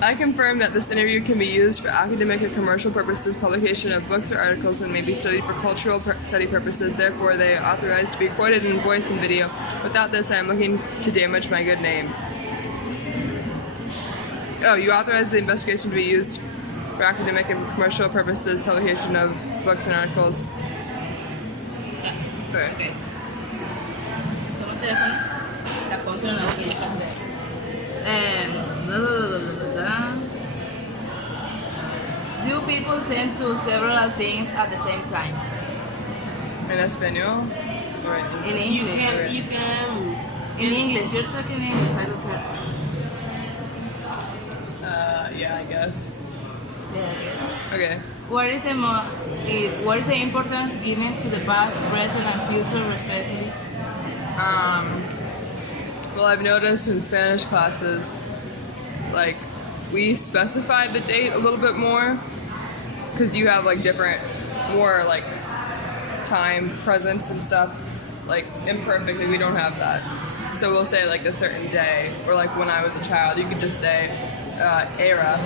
I confirm that this interview can be used for academic or commercial purposes, publication of books or articles, and may be studied for cultural study purposes. Therefore, they are authorized to be recorded in voice and video. Without this, I am looking to damage my good name. Oh, you authorize the investigation to be used for academic and commercial purposes, publication of books and articles. Okay. Toma el teléfono. La ponce en la boca y estás de. Blah, blah, blah, blah, blah. Do people tend to several things at the same time? En español? Or In English. You can. In English. You're talking English. I don't care. yeah, I guess. Yeah, Okay. what is the importance given to the past, present, and future, respectively? Well, I've noticed in Spanish classes, like, we specify the date a little bit more because you have like different, more like time presence and stuff. Like imperfectly, we don't have that. So we'll say like a certain day, or like when I was a child, you could just say era,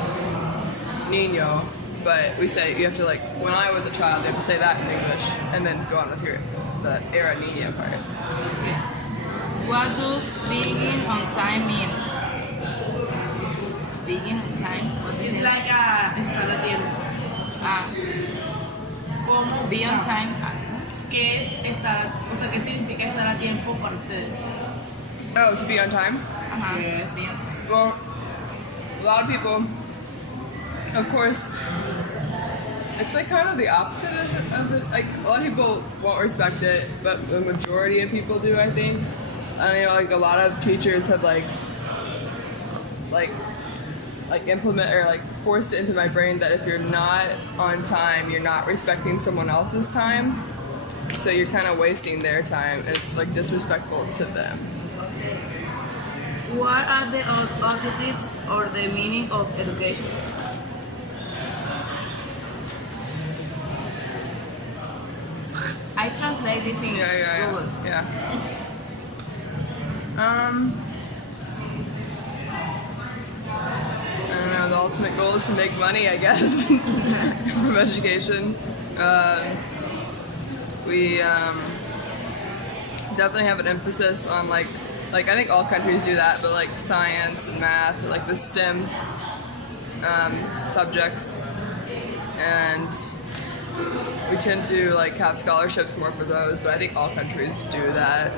niño. But we say you have to like when I was a child, you have to say that in English, and then go on with the era niño part. Okay. What does begin on time mean? Begin on time? What is It's it? like estar a tiempo. ¿Cómo? Be on time. ¿Qué es estar? O sea, ¿qué significa estar a tiempo para ustedes? Oh, to be on time? Yeah. Be on time. Well, a lot of people, of course, it's like kind of the opposite of it. Like a lot of people won't respect it, but the majority of people do, I think. I know, like a lot of teachers have like implement or like forced it into my brain that if you're not on time, you're not respecting someone else's time. So you're kind of wasting their time, and it's like disrespectful to them. What are the objectives or the meaning of education? I translate this in Google. Yeah. I don't know, the ultimate goal is to make money, I guess, from education. We definitely have an emphasis on like I think all countries do that, but like science and math, like the STEM subjects, and we tend to like have scholarships more for those, but I think all countries do that.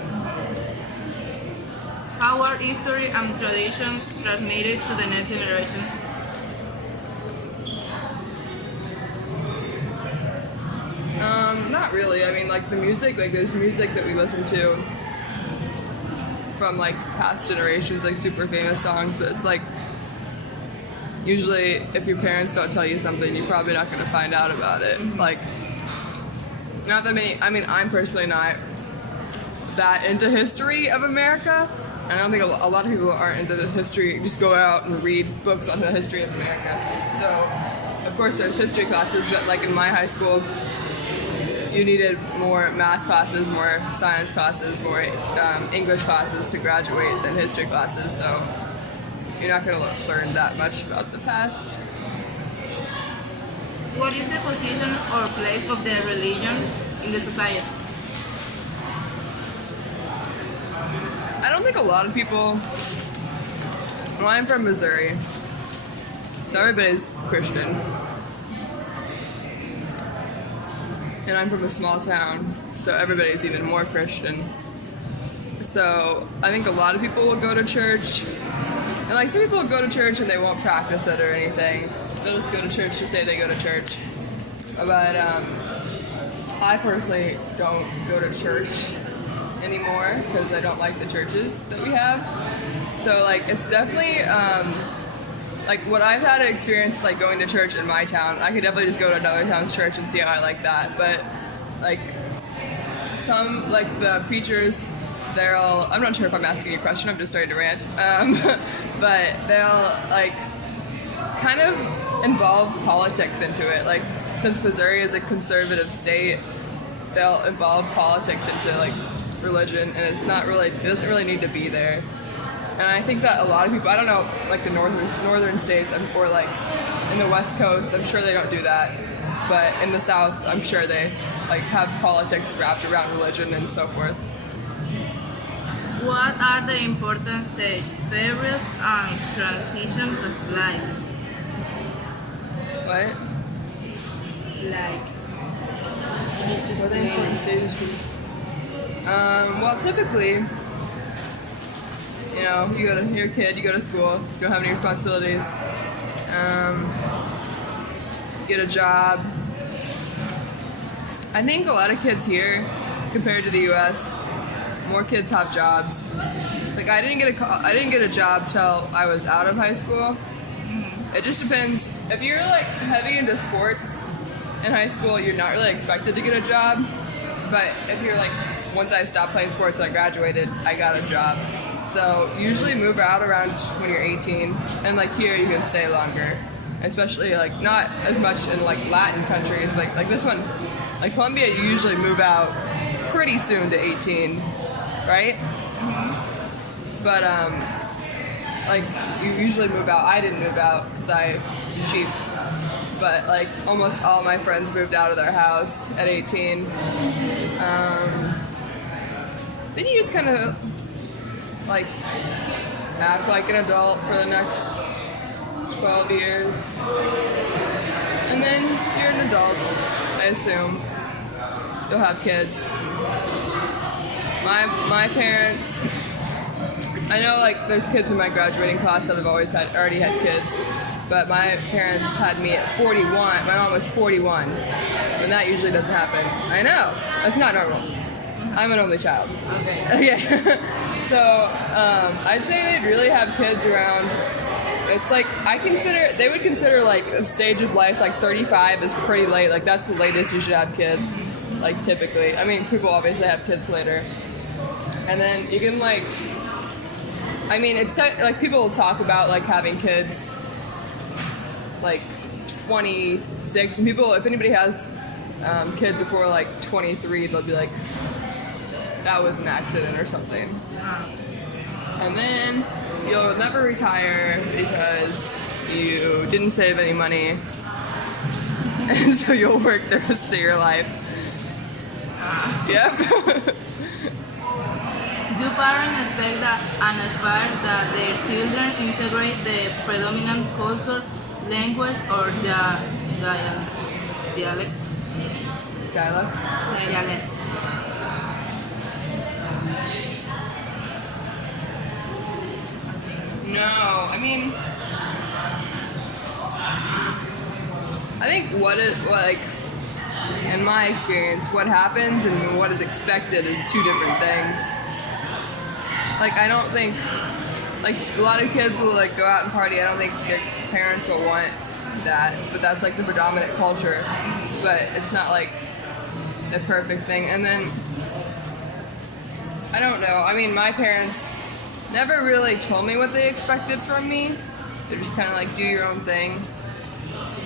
How are history and tradition transmitted to the next generations? Not really. I mean, like the music, like there's music that we listen to from like past generations, like super famous songs, but it's like usually if your parents don't tell you something, you're probably not going to find out about it. Like, not that many, I mean, I'm personally not that into history of America. And I don't think a lot of people aren't into the history, just go out and read books on the history of America. So, of course, there's history classes, but like in my high school, you needed more math classes, more science classes, more English classes to graduate than history classes. So, you're not going to learn that much about the past. What is the position or place of the religion in the society? I don't think a lot of people. Well, I'm from Missouri, so everybody's Christian. And I'm from a small town, so everybody's even more Christian. So I think a lot of people will go to church. And like some people will go to church and they won't practice it or anything. They'll just go to church to say they go to church. But I personally don't go to church anymore because I don't like the churches that we have. So like it's definitely like what I've had an experience like going to church in my town. I could definitely just go to another town's church and see how I like that. But like some like the preachers, I'm not sure if I'm asking you a question, I'm just starting to rant. But they'll like kind of involve politics into it. Like since Missouri is a conservative state, they'll involve politics into like religion, and it doesn't really need to be there. And I think that a lot of people, I don't know, like the northern states or like in the West Coast, I'm sure they don't do that. But in the South, I'm sure they like have politics wrapped around religion and so forth. What are the important stage, periods, and transitions of life? What? Like, What are the important stages? Well, typically, you know, you're a kid, you go to school, you don't have any responsibilities, get a job. I think a lot of kids here, compared to the U.S., more kids have jobs. Like I didn't get a job till I was out of high school. It just depends. If you're like heavy into sports in high school, you're not really expected to get a job. But if you're like, once I stopped playing sports and I graduated, I got a job. So usually move out around when you're 18, and like here you can stay longer. Especially like not as much in like Latin countries, like this one, like Colombia, you usually move out pretty soon to 18, right? But like you usually move out. I didn't move out because I'm cheap. But like almost all my friends moved out of their house at 18. Then you just kind of like act like an adult for the next 12 years. And then you're an adult, I assume. You'll have kids. My parents, I know like there's kids in my graduating class that have already had kids, but my parents had me at 41. My mom was 41, and that usually doesn't happen. I know, that's not normal. I'm an only child. Okay. Okay. So I'd say they'd really have kids around. It's like they would consider like a stage of life like 35 is pretty late. Like that's the latest you should have kids. Like typically, I mean, people obviously have kids later, and then you can like. I mean, it's like people will talk about like having kids like 26, and people, if anybody has kids before like 23, they'll be like, that was an accident or something. And then you'll never retire because you didn't save any money, and so you'll work the rest of your life. Yep. Do parents expect that and aspire that their children integrate the predominant culture, language, or dialect? Dialect. No, I mean, I think in my experience, what happens and what is expected is two different things. Like, I don't think, like, a lot of kids will, like, go out and party. I don't think their parents will want that, but that's, like, the predominant culture. But it's not, like, the perfect thing. And then, I don't know. I mean, my parents never really told me what they expected from me. They're just kind of, like, do your own thing.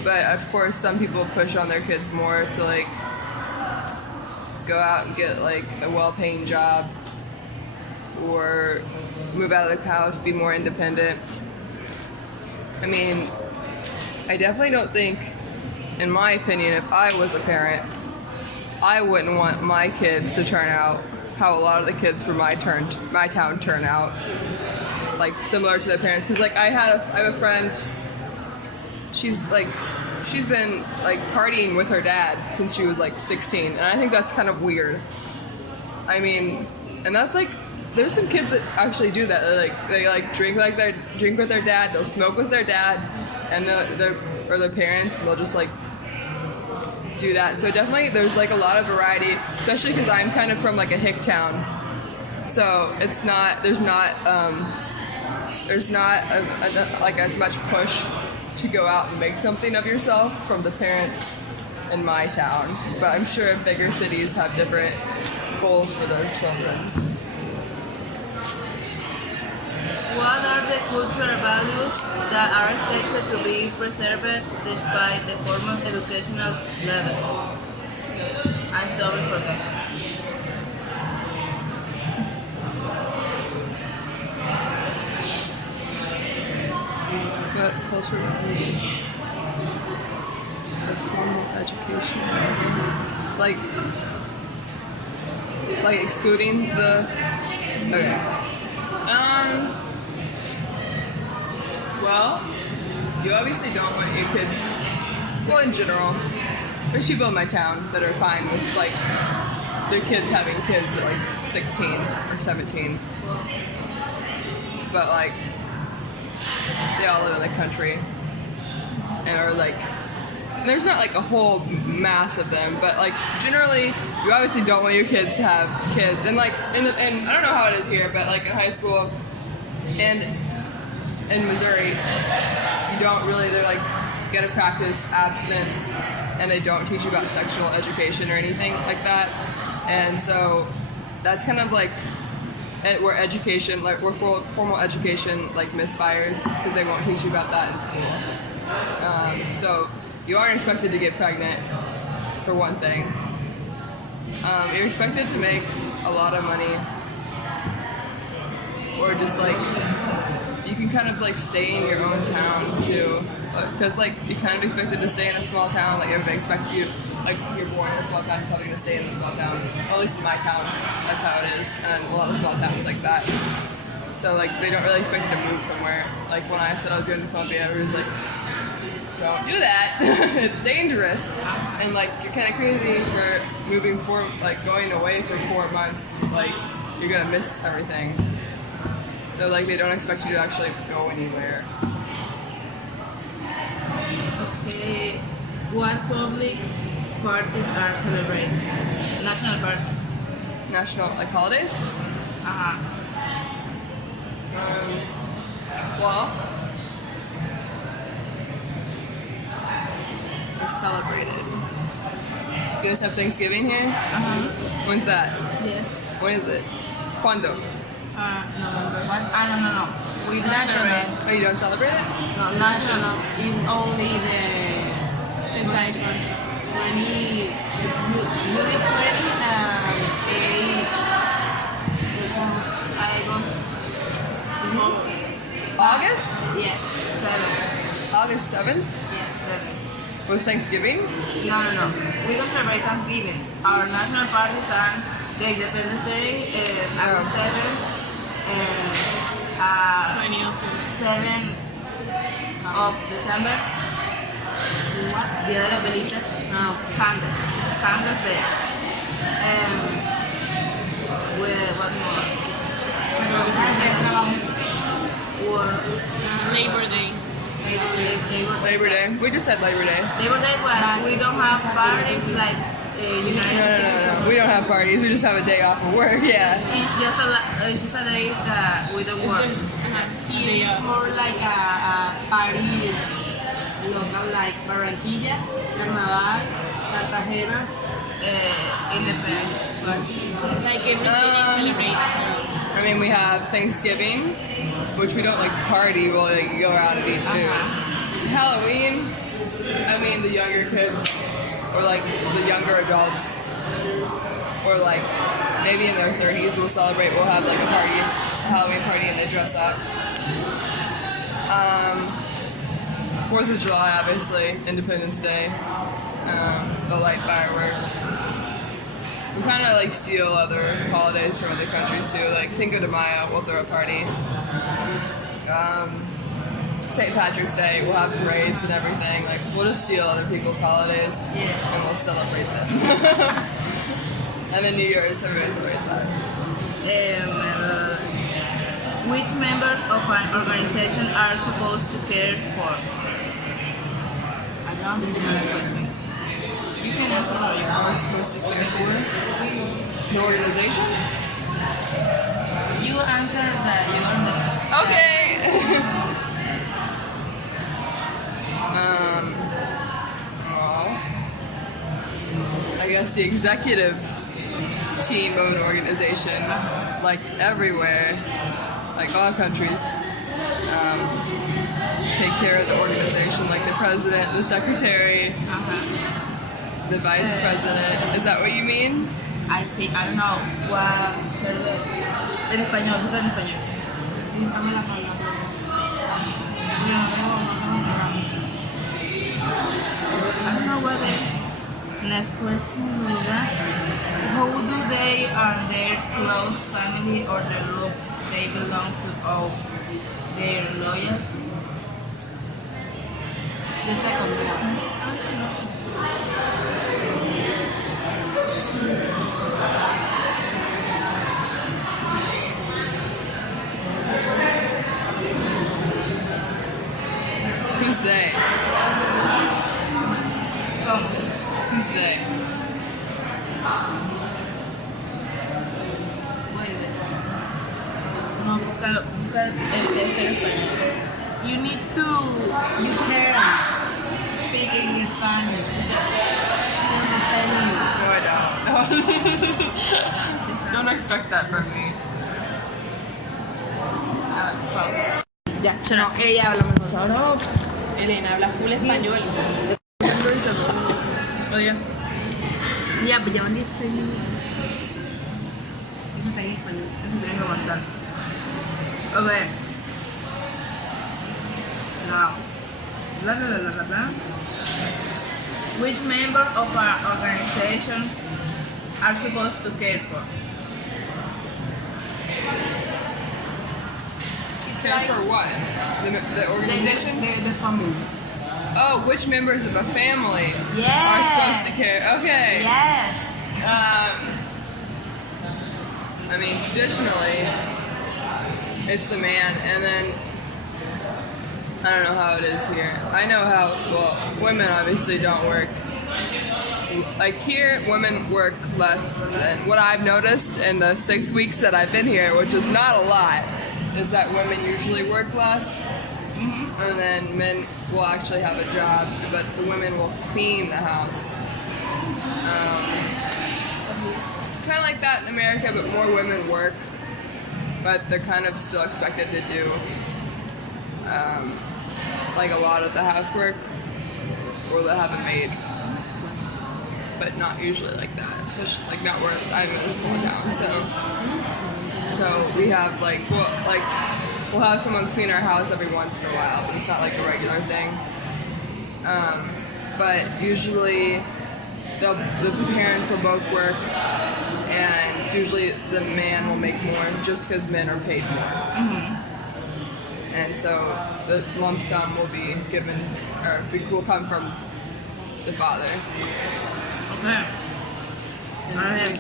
But, of course, some people push on their kids more to, like, go out and get, like, a well-paying job or move out of the house, be more independent. I mean, I definitely don't think, in my opinion, if I was a parent, I wouldn't want my kids to turn out how a lot of the kids from my town turn out, like similar to their parents. Because like I have a friend. She's been like partying with her dad since she was like 16, and I think that's kind of weird. I mean, and that's like. There's some kids that actually do that. They drink with their dad. They'll smoke with their dad, and their parents. And they'll just like do that. So definitely, there's like a lot of variety, especially because I'm kind of from like a hick town. So it's not. There's not like as much push to go out and make something of yourself from the parents in my town. But I'm sure bigger cities have different goals for their children. What are the cultural values that are expected to be preserved despite the formal educational level? I'm sorry for that. cultural value of formal education. Like excluding the. Okay. Well, you obviously don't want your kids. Well, in general, there's people in my town that are fine with like their kids having kids at like 16 or 17, but like they all live in the country and are like. And there's not like a whole mass of them, but like generally, you obviously don't want your kids to have kids. And like, and I don't know how it is here, but like in high school and in Missouri, you don't really. They're like, you gotta practice abstinence, and they don't teach you about sexual education or anything like that. And so that's kind of like where education, like where formal education like misfires because they won't teach you about that in school. So you aren't expected to get pregnant, for one thing. You're expected to make a lot of money, or just like you can kind of like stay in your own town too, because like you're kind of expected to stay in a small town. Like everybody expects you, like you're born in a small town, you're probably gonna stay in a small town. Well, at least in my town, that's how it is, and a lot of small towns like that. So like they don't really expect you to move somewhere. Like when I said I was going to Columbia, everybody was like, don't do that. It's dangerous. And like you're kind of crazy for going away for 4 months. Like you're gonna miss everything. So like they don't expect you to actually go anywhere. Okay. What public parties are celebrated? National parties. National like holidays? Well, they're celebrated. You guys have Thanksgiving here? When's that? Yes. When is it? Cuando? November. What? No. We don't celebrate. Oh, you don't celebrate it? No, national. In only the like 20, July 20, August? yes, 7. August 7th? yes. Was Thanksgiving? No. We don't celebrate Thanksgiving. Our national parties are the Independence Day, August 7th, and 7th of December. Dia de las Velitas. Candles Day. What more? Labor Day. Labor Day. We just had Labor Day. Labor Day, but we don't have parties like United States. No. We don't have parties. We just have a day off of work. Yeah. It's just a day that we don't work. Here is more like a parties local like Barranquilla, Carnaval, Cartagena, Independence. like every city celebrate. I mean, we have Thanksgiving, which we don't like party. We'll like go out and eat food. Halloween, I mean the younger kids, or like the younger adults, or like maybe in their 30s will celebrate. We'll have like a Halloween party, and they dress up. 4th of July, obviously, Independence Day. They'll light fireworks. We kind of like steal other holidays from other countries too. Like Cinco de Mayo, we'll throw a party. St. Patrick's Day, we'll have parades and everything. Like we'll just steal other people's holidays and we'll celebrate them. And then New Year's, everybody celebrates that. Which members of an organization are supposed to care for? I don't understand the question. You can answer or you Are we supposed to care for the organization? You answer that you understand. Okay. Well, I guess the executive team of an organization, like everywhere, like all countries, take care of the organization, like the president, the secretary, the vice president. Is that what you mean? I don't know. En español, en español. Dame la palabra. I don't know what the next question is that. Who do they are their close family or the group they belong to owe their loyalty? The second one. Who's they? ¿Cómo? Who's they? No, busca el que esté en español. You need to, you can speak in Spanish. She understands you. No, I don't. Don't expect that from me. Ya, no, ella habla mejor. Elena habla full español. Oye, Ya, pues ya van 16 minutos. Eso está en español. Eso tiene que aguantar. Ok. Now, blah, blah, blah, blah, blah. Which member of our organization are supposed to care for? care for what? The organization? The family. Oh, which members of a family Yeah. are supposed to care? Okay. Yes. I mean, traditionally, it's the man, and then I don't know how it is here. I know how, well, women obviously don't work. Like here, women work less than what I've noticed in the 6 weeks that I've been here, which is not a lot, is that women usually work less. And then men will actually have a job, but the women will clean the house. It's kind of like that in America, but more women work, but they're kind of still expected to do like a lot of the housework, or they'll have a maid, but not usually like that, especially like not where I'm in a small town, so we have we'll have someone clean our house every once in a while, but it's not like a regular thing. But usually the parents will both work, and usually the man will make more just because men are paid more. And so the lump sum will be given, or will come from the father. Okay. Alright.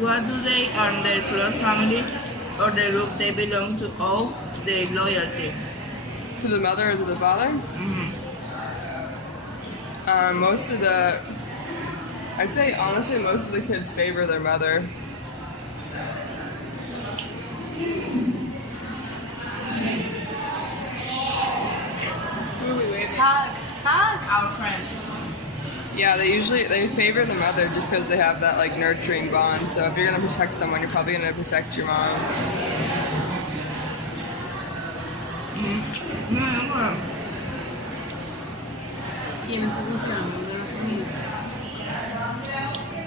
What do they and their close family or the group they belong to owe their loyalty? To the mother or to the father? I'd say honestly, most of the kids favor their mother. Talk. Our friends. Yeah, they favor the mother just because they have that like nurturing bond. So if you're gonna protect someone, you're probably gonna protect your mom. ¿Quiénes son los miembros de la familia?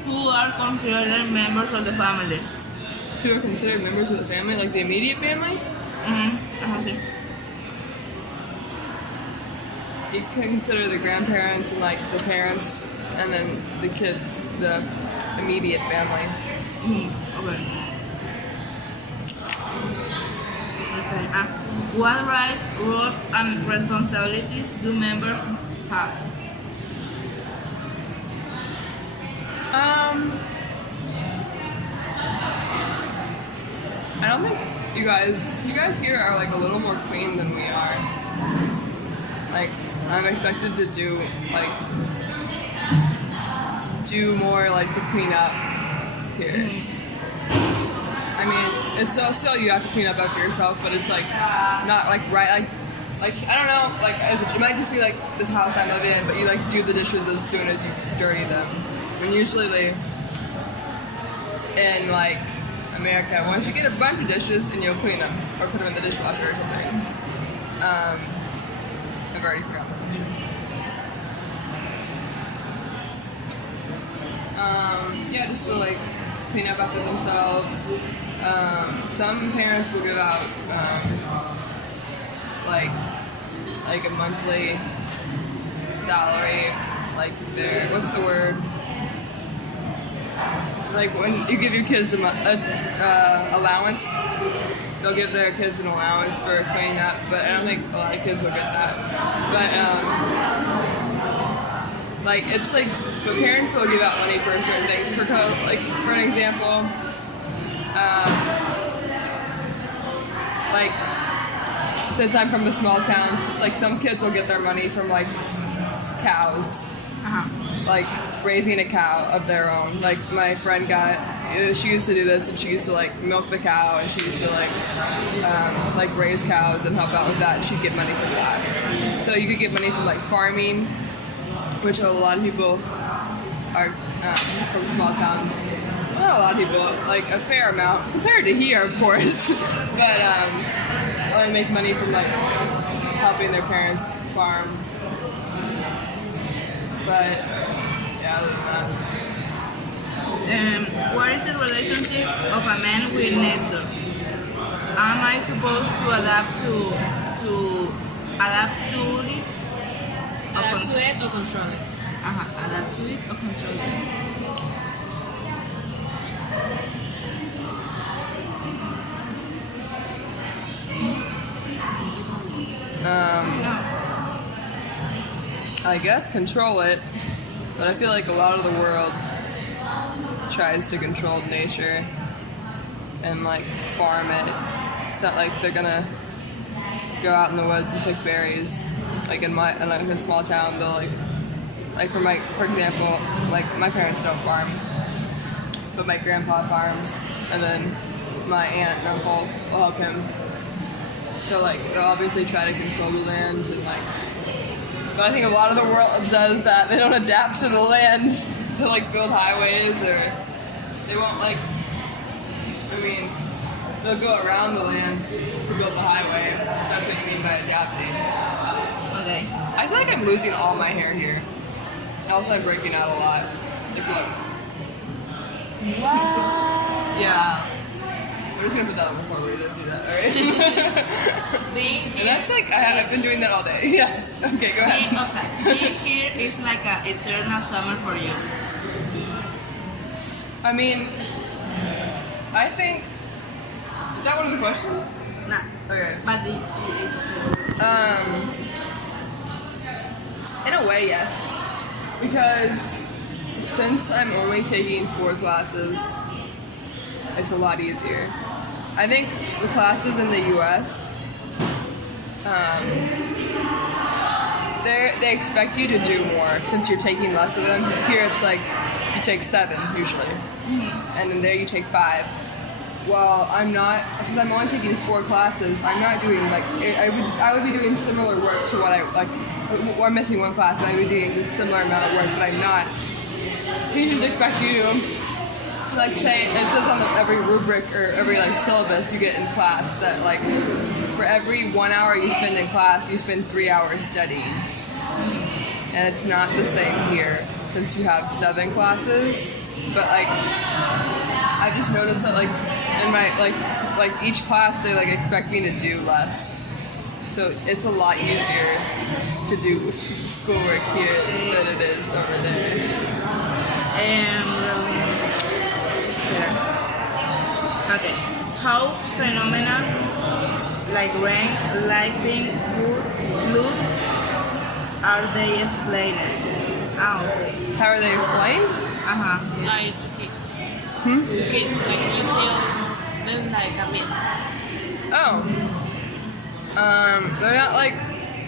Who are considered members of the family? Who are considered members of the family, like the immediate family? Sí. You can consider the grandparents and like the parents, and then the kids, the immediate family. Okay. What rights, roles, and responsibilities do members have? I don't think you guys here are like a little more clean than we are. Like I'm expected to do more like to clean up here. I mean, it's still you have to clean up after yourself, but it's like not like right like I don't know, like it might just be like the house I live in, but you like do the dishes as soon as you dirty them. And usually in like America, once you get a bunch of dishes and you'll clean them or put them in the dishwasher or something. I've already forgotten what question. Yeah, just to like clean up after themselves. Some parents will give out like a monthly salary, like their, what's the word? Like when you give your kids a allowance, they'll give their kids an allowance for cleaning up, but I don't think a lot of kids will get that. But like it's like the parents will give out money for certain things. For like for an example, like since I'm from a small town, like some kids will get their money from like cows. Like raising a cow of their own. Like my friend she used to do this, and she used to like milk the cow, and she used to like raise cows and help out with that. She'd get money from that. So you could get money from like farming, which a lot of people are from small towns. Well, not a lot of people, like a fair amount compared to here, of course. But they make money from like helping their parents farm. But yeah, other than that. What is the relationship of a man with nature? Am I supposed to adapt to it? Adapt to it or control it. Adapt to it or control it? I guess control it, but I feel like a lot of the world tries to control nature and like farm it. It's not like they're gonna go out in the woods and pick berries. Like in a small town, they'll like for example, like my parents don't farm, but my grandpa farms, and then my aunt and uncle will help him. So like they'll obviously try to control the land and like. But I think a lot of the world does that. They don't adapt to the land to like build highways, or they won't like. I mean, they'll go around the land to build the highway. That's what you mean by adapting. Okay. I feel like I'm losing all my hair here. Also, I'm breaking out a lot. Like, look. Wow. Yeah. We're just gonna put that on before we do that, alright? And that's like, I've been doing that all day. Yes. Okay, go ahead. Being here is like an eternal summer for you. I mean, I think, is that one of the questions? Nah. Okay. But In a way, yes. Because since I'm only taking 4 classes, it's a lot easier. I think the classes in the U.S., they expect you to do more since you're taking less of them. Here it's like you take 7 usually, and then there you take 5. Well, I'm not, since I'm only taking 4 classes, I'm not doing like, I would be doing similar work to what I, like, I'm missing 1 class, and I would be doing a similar amount of work, but I'm not. They just expect you to, like say, it says on every rubric or every like syllabus you get in class that like, for every 1 hour you spend in class, you spend 3 hours studying. And it's not the same here, since you have 7 classes, but like, I've just noticed that like, in my, like each class they like expect me to do less. So it's a lot easier to do schoolwork here than it is over there. Okay. How phenomena like rain, lightning, floods are they explained? Okay. How are they explained? Like to kids. To kids, like you tell them like a myth. Oh. They're not like,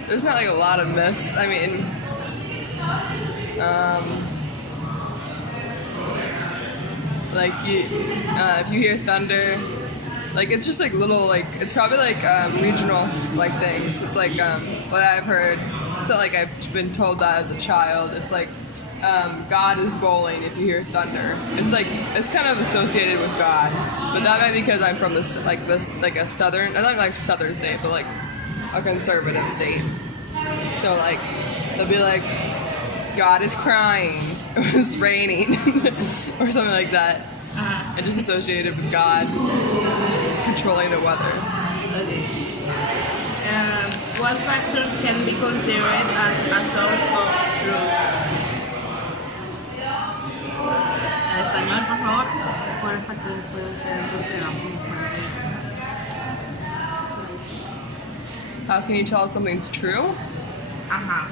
there's not like a lot of myths. I mean, like if you hear thunder, like it's just like little like, it's probably like regional like things. It's like what I've heard. It's not like I've been told that as a child. It's like God is bowling if you hear thunder. It's like, it's kind of associated with God, but that might be because I'm from this like a southern, not like southern state, but like a conservative state. So like they'll be like, God is crying, it's raining, or something like that. And just associated with God controlling the weather. Okay. What factors can be considered as a source of truth? En español, por favor, ¿cuáles factores pueden ser considerados como fuentes? How can you tell if something's true? Ajá.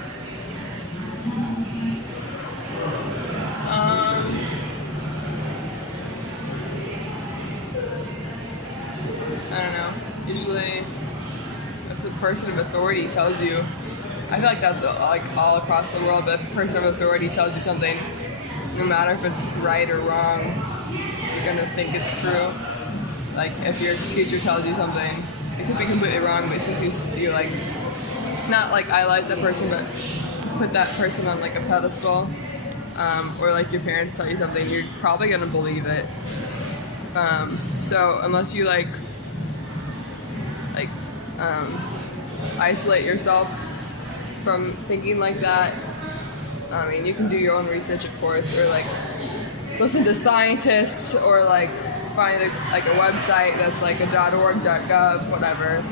I don't know. Usually, if the person of authority tells you, I feel like that's like all across the world, but if a person of authority tells you something, no matter if it's right or wrong, you're gonna think it's true. Like if your teacher tells you something, it could be completely wrong, but since you like, not like idolize that person, but put that person on like a pedestal, or like your parents tell you something, you're probably gonna believe it. So unless you isolate yourself from thinking like that, I mean, you can do your own research, of course, or like listen to scientists, or like find a website that's like a .org, .gov, whatever.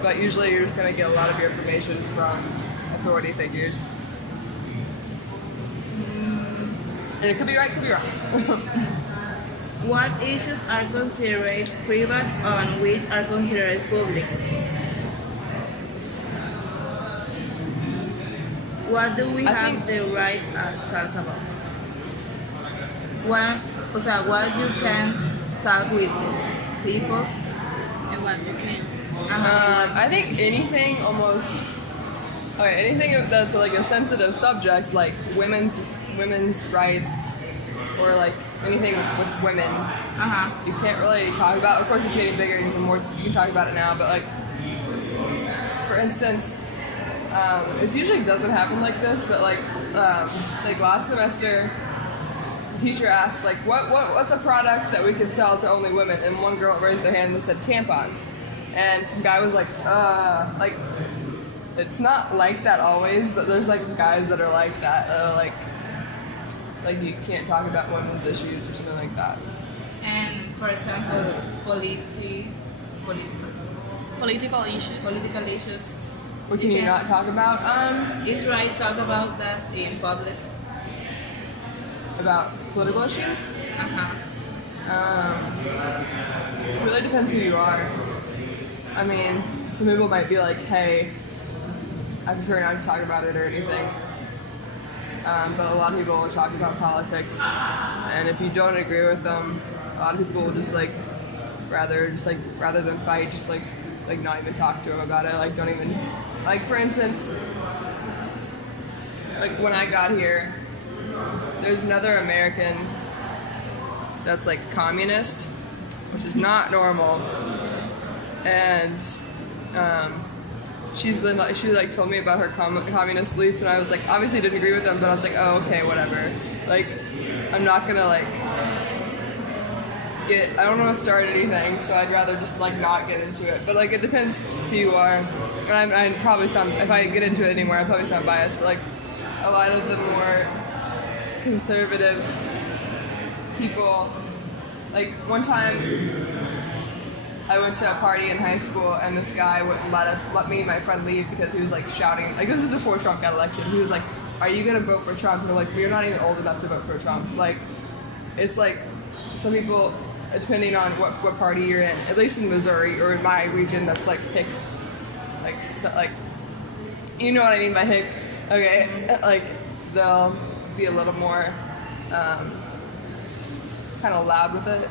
But usually you're just gonna get a lot of your information from authority figures. And it could be right, could be wrong. What issues are considered private and which are considered public? What do we have the right to talk about? What you can talk with people? And what you can. I think anything that's like a sensitive subject, like women's rights, or like anything with women, you can't really talk about. Of course, it's getting bigger. You can talk about it now, but like, for instance, it usually doesn't happen like this, but like last semester, the teacher asked like, what's a product that we could sell to only women? And one girl raised her hand and said tampons, and some guy was like, it's not like that always, but there's like guys that are like that, like you can't talk about women's issues or something like that. And for example, Political issues. What can you not talk about? It's right to talk about that in public. About political issues? It really depends who you are. I mean, some people might be like, hey, I prefer not to talk about it or anything. But a lot of people will talk about politics, and if you don't agree with them, a lot of people will just rather than fight, just like not even talk to them about it. Like don't even, like for instance, like when I got here, there's another American that's like communist, which is not normal, and she told me about her communist beliefs, and I was like, obviously didn't agree with them, but I was like, oh, okay, whatever. Like, I'm not gonna I don't want to start anything, so I'd rather just not get into it. But it depends who you are. And I probably sound, if I get into it anymore, I probably sound biased, but a lot of the more conservative people, one time I went to a party in high school, and this guy wouldn't let me and my friend leave because he was shouting. This was before Trump got elected. He was like, "Are you gonna vote for Trump?" And we're like, "We're not even old enough to vote for Trump." It's some people, depending on what party you're in, at least in Missouri or in my region, that's hick, you know what I mean by hick? Okay, they'll be a little more kind of loud with it.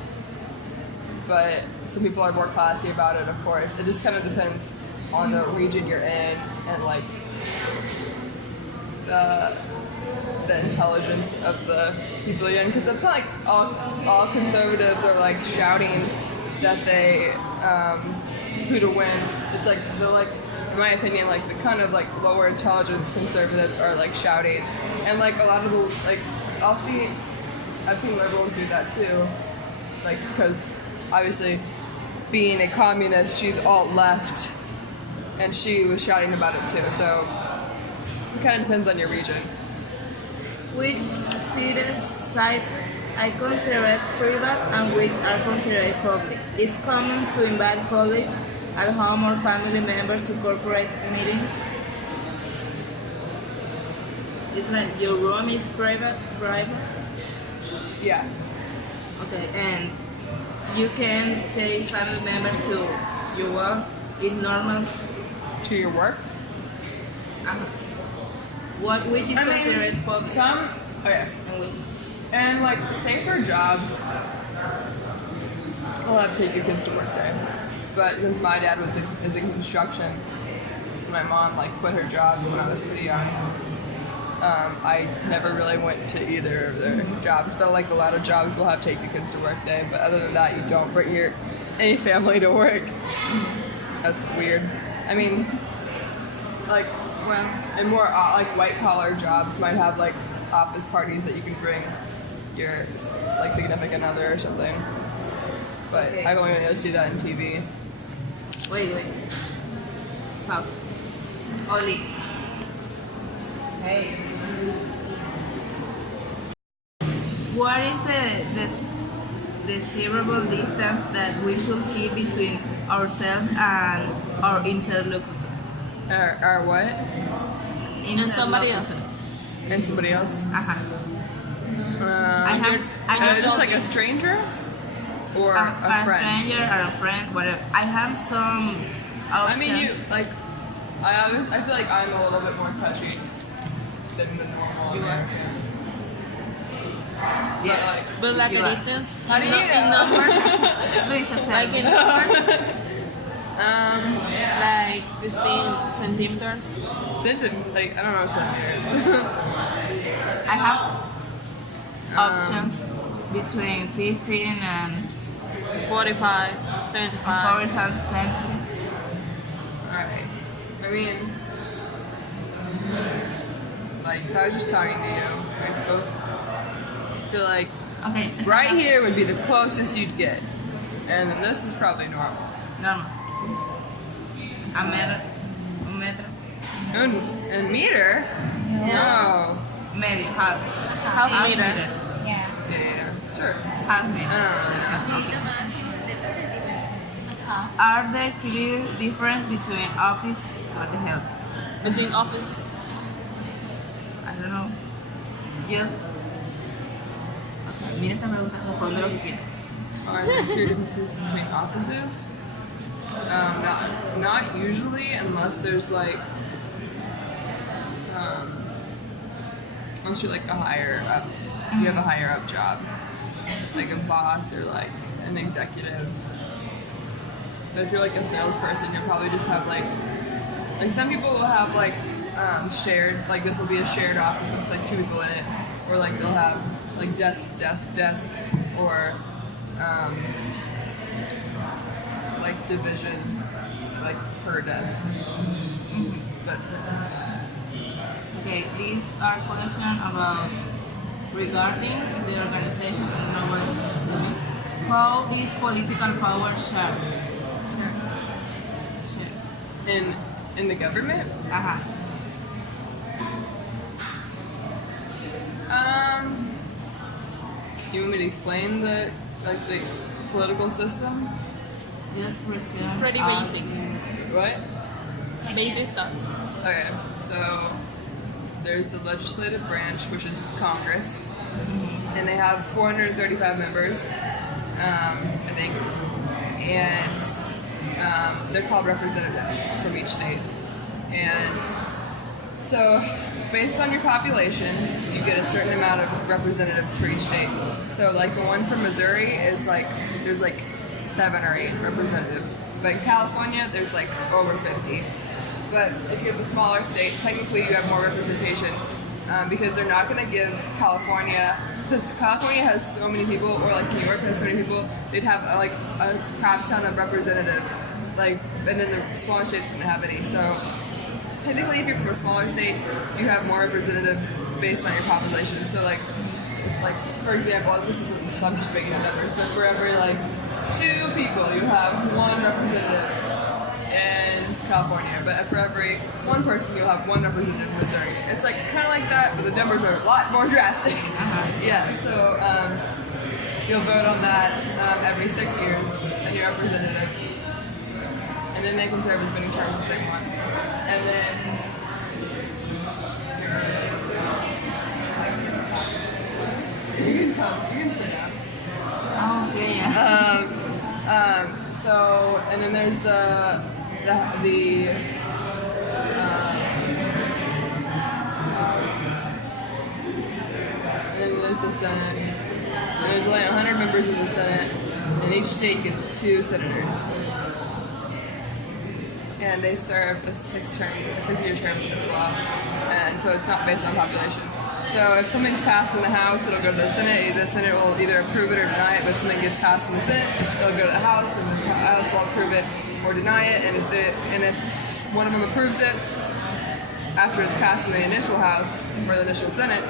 But some people are more classy about it, of course. It just kind of depends on the region you're in and the intelligence of the people you're in. Because that's not all conservatives are shouting that they who to win. It's they're in my opinion, the kind of lower intelligence conservatives are shouting, and a lot of the I've seen liberals do that too, because. Obviously, being a communist, she's alt-left, and she was shouting about it too, so it kind of depends on your region. Which sites are considered private and which are considered public? It's common to invite college at home or family members to corporate meetings? It's like your room is private? Yeah. Okay, and you can take family members to your work? Is normal? To your work? Which is I mean, considered public? Some, okay. And which And like, safer jobs, I'll have to take your kids to work day. But since my dad is in construction, my mom like quit her job when I was pretty young. I never really went to either of their jobs, but like a lot of jobs will have take your kids to work day. But other than that, you don't bring any family to work. That's weird. I mean, like, well, and more like white collar jobs might have like office parties that you can bring your like significant other or something. But Okay. I've only been able to see that in TV. wait. Pause. Oli. Hey. What is the desirable distance that we should keep between ourselves and our interlocutor? Or what? And somebody else. And somebody else? Uh-huh. Just like a stranger? Or a friend? stranger or a friend, whatever. I have some I options. mean, I feel like I'm a little bit more touchy than the normal American. Yes. But like You a are. distance. How do you in know? numbers. Lisa, tell Like me. in numbers. Like 15 centimeters. Like, I don't know what centimeters. I have options between 15 and 45, 75. 40 centimeters. Alright. I mean, like, if I was just talking to you, I both feel like Okay. right here would be the closest you'd get. And then this is probably normal. Normal. A meter. A meter? No. Medio. Half. Half meter. Yeah. Yeah, sure. Half I meter. don't really Are there clear difference between office? What the hell? Between offices. I don't know. Just. O sea, mira esta pregunta, responde lo que quieras. Are there clear differences between offices? Not usually, unless there's like, unless you're like a higher up, you have a higher up job, like a boss or like an executive. But if you're like a salesperson, you'll probably just have like some people will have like shared, like this will be a shared office with like 2 people in it, or like they'll have like desk, or like division, like per desk. But Okay, these are questions about regarding the organization. I don't know what it's doing. How is political power shared? in the government, Uh-huh. you want me to explain the political system? Just resume. Pretty basic. What? Basic stuff. Okay, so there's the legislative branch, which is Congress, and they have 435 members, I think, and they're called representatives from each state. And so, based on your population, you get a certain amount of representatives for each state. So, like the one from Missouri is like, there's like 7 or 8 representatives. But in California, there's like over 50. But if you have a smaller state, technically you have more representation because they're not going to give California, since California has so many people, or like New York has so many people, they'd have like a crap ton of representatives. Like, and then the smaller states wouldn't have any. So technically, if you're from a smaller state, you have more representatives based on your population. So like for example, this isn't, so I'm just making up numbers, but for every like 2 people, you have 1 representative in California, but for every 1 person, you'll have 1 representative in Missouri. It's like kind of like that, but the numbers are a lot more drastic. Yeah, so you'll vote on that every 6 years, and your representative. and then they can serve as many terms as they want. And then you can sit down. Oh, okay, yeah. So, and then there's and then there's the Senate. And there's only 100 members in the Senate, and each state gets 2 senators. And they serve a 6-year term as well. And so it's not based on population. So if something's passed in the House, it'll go to the Senate. The Senate will either approve it or deny it. But if something gets passed in the Senate, it'll go to the House, and the House will approve it or deny it. And if one of them approves it, after it's passed in the initial House or the initial Senate,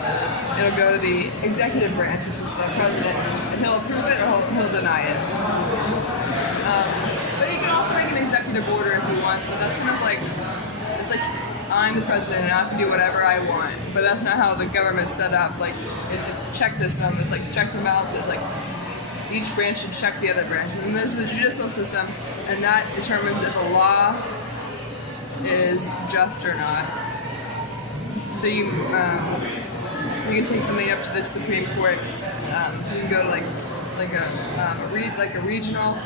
it'll go to the executive branch, which is the president, and he'll approve it or he'll deny it. But he can also make an executive order if he wants, but that's kind of like, it's like, I'm the president and I have to do whatever I want. But that's not how the government's set up. Like, it's a check system. It's like checks and balances. Like, each branch should check the other branch. And then there's the judicial system, and that determines if a law is just or not. So you can take something up to the Supreme Court. You can go to like a regional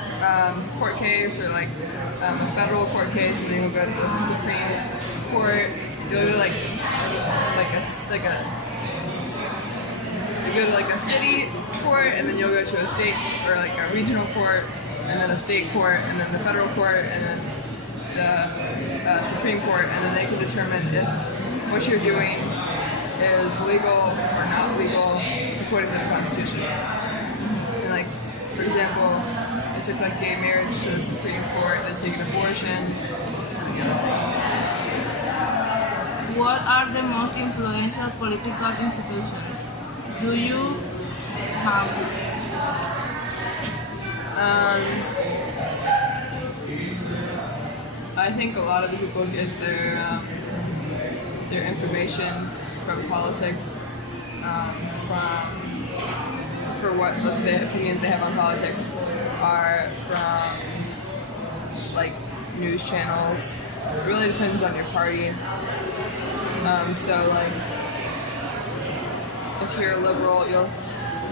court case or like a federal court case, and then you'll go to the Supreme Court. You'll go to you go to like a city court, and then you'll go to a state or like a regional court, and then a state court, and then the federal court, and then the Supreme Court, and then they can determine if what you're doing is legal or not legal according to the Constitution. And like, for example, they took like gay marriage to the Supreme Court, they take an abortion. What are the most influential political institutions? Do you have? I think a lot of the people get their information from politics, for what the opinions they have on politics are from like news channels. It really depends on your party. So like, if you're a liberal, you'll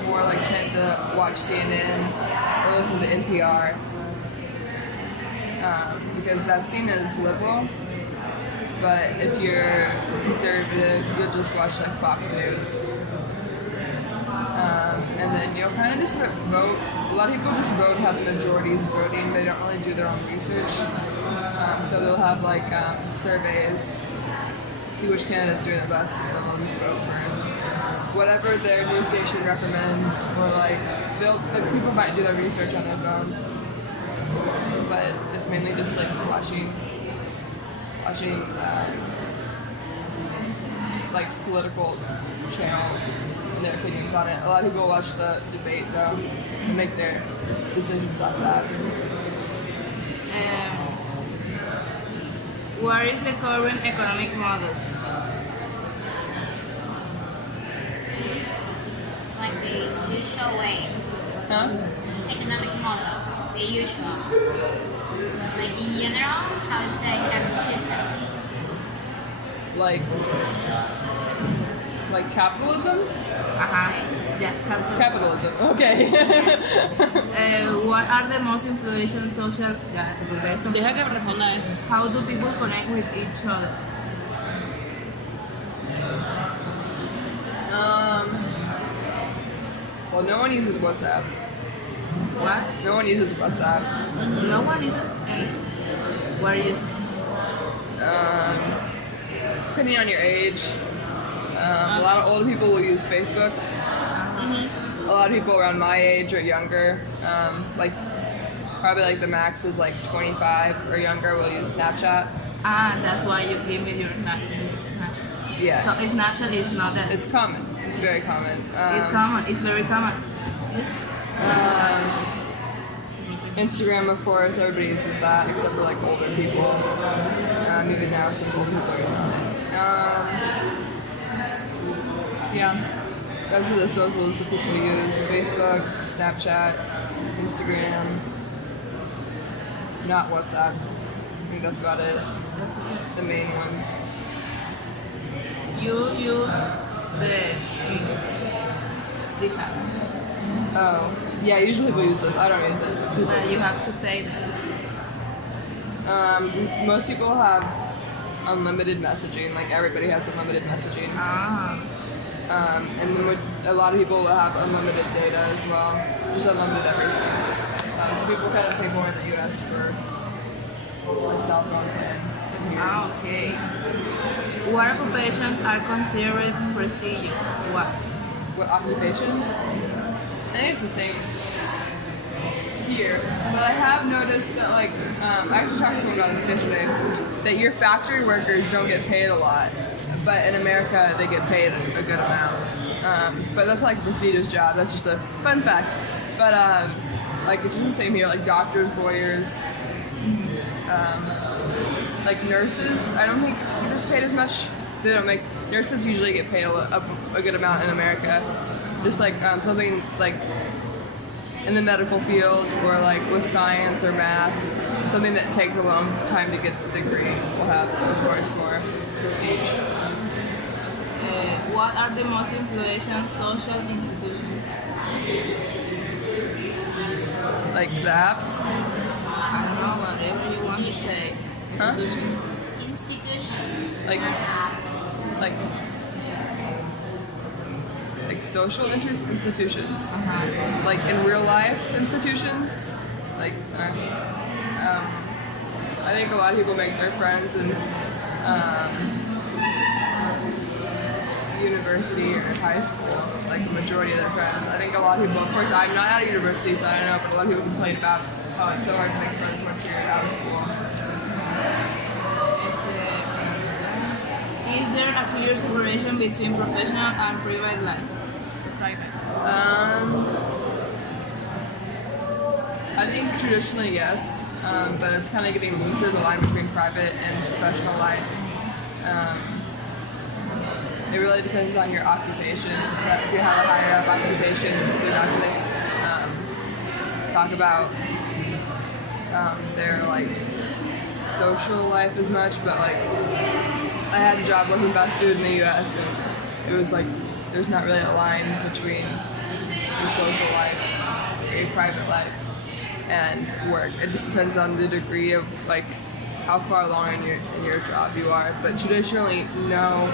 more like tend to watch CNN or listen to NPR, because that's seen as liberal. But if you're conservative, you'll just watch like Fox News. And then you'll kind of just vote. A lot of people just vote how the majority is voting. They don't really do their own research. So they'll have like surveys, see which candidate's doing the best, and then they'll just vote for whatever their news station recommends. Or like, the people might do their research on their phone. But it's mainly just like watching like political channels and their opinions on it. A lot of people watch the debate though and make their decisions off that. What is the current economic model? Like the usual way. Huh? Economic model, the usual. Like in general, how is the economic system? Like capitalism? Yeah, Capitalism. Okay. What are the most influential social? Deja que responda eso. How do people connect with each other? Well, no one uses WhatsApp. What? No one uses WhatsApp. No one uses. And what uses? Depending on your age, a lot of older people will use Facebook. A lot of people around my age or younger, probably like the max is like 25 or younger, will use Snapchat. That's why you give me your Snapchat. Yeah. So Snapchat is not that. It's common. It's very common. It's common. It's very common. Instagram, of course, everybody uses that except for like older people. Even now, some old people are on it. Yeah. Those are the socials that people use: Facebook, Snapchat, Instagram, not WhatsApp. I think that's about it. That's okay. The main ones. You use the this app, Oh, yeah. Usually people use this. I don't use it. but you have to pay that. Most people have unlimited messaging. Like everybody has unlimited messaging. Ah, And then a lot of people have unlimited data as well. Just unlimited everything. So people kind of pay more in the U.S. for a cell phone plan. okay. What occupations are considered prestigious? What? What occupations? I think it's the same here. But I have noticed that, like, I actually talked to someone about this yesterday, that your factory workers don't get paid a lot. But in America, they get paid a good amount. But that's like a prestigious job. That's just a fun fact. But like it's just the same here. Like doctors, lawyers, like nurses. I don't think it's paid as much. They don't make nurses usually get paid a good amount in America. Just like something like in the medical field or like with science or math, something that takes a long time to get the degree will have, of course, more prestige. What are the most influential social institutions? Like the apps. I don't know, whatever you want to say. Huh? Institutions. Institutions. Like Apps. like social institutions. Uh-huh. Like in real life institutions. Like I think a lot of people make their friends in university or high school, like the majority of their friends. I think a lot of people, of course I'm not at a university so I don't know, but a lot of people complain about how it's so hard to make friends once you're out of school. Is there a clear separation between professional and private life? I think traditionally yes, but it's kind of getting looser, the line between private and professional life. It really depends on your occupation. So if you have a higher up occupation, you're not going to talk about their like social life as much. But like, I had a job working fast food in the U.S. and it was like there's not really a line between your social life, or your private life, and work. It just depends on the degree of like how far along in your job you are. But traditionally, no.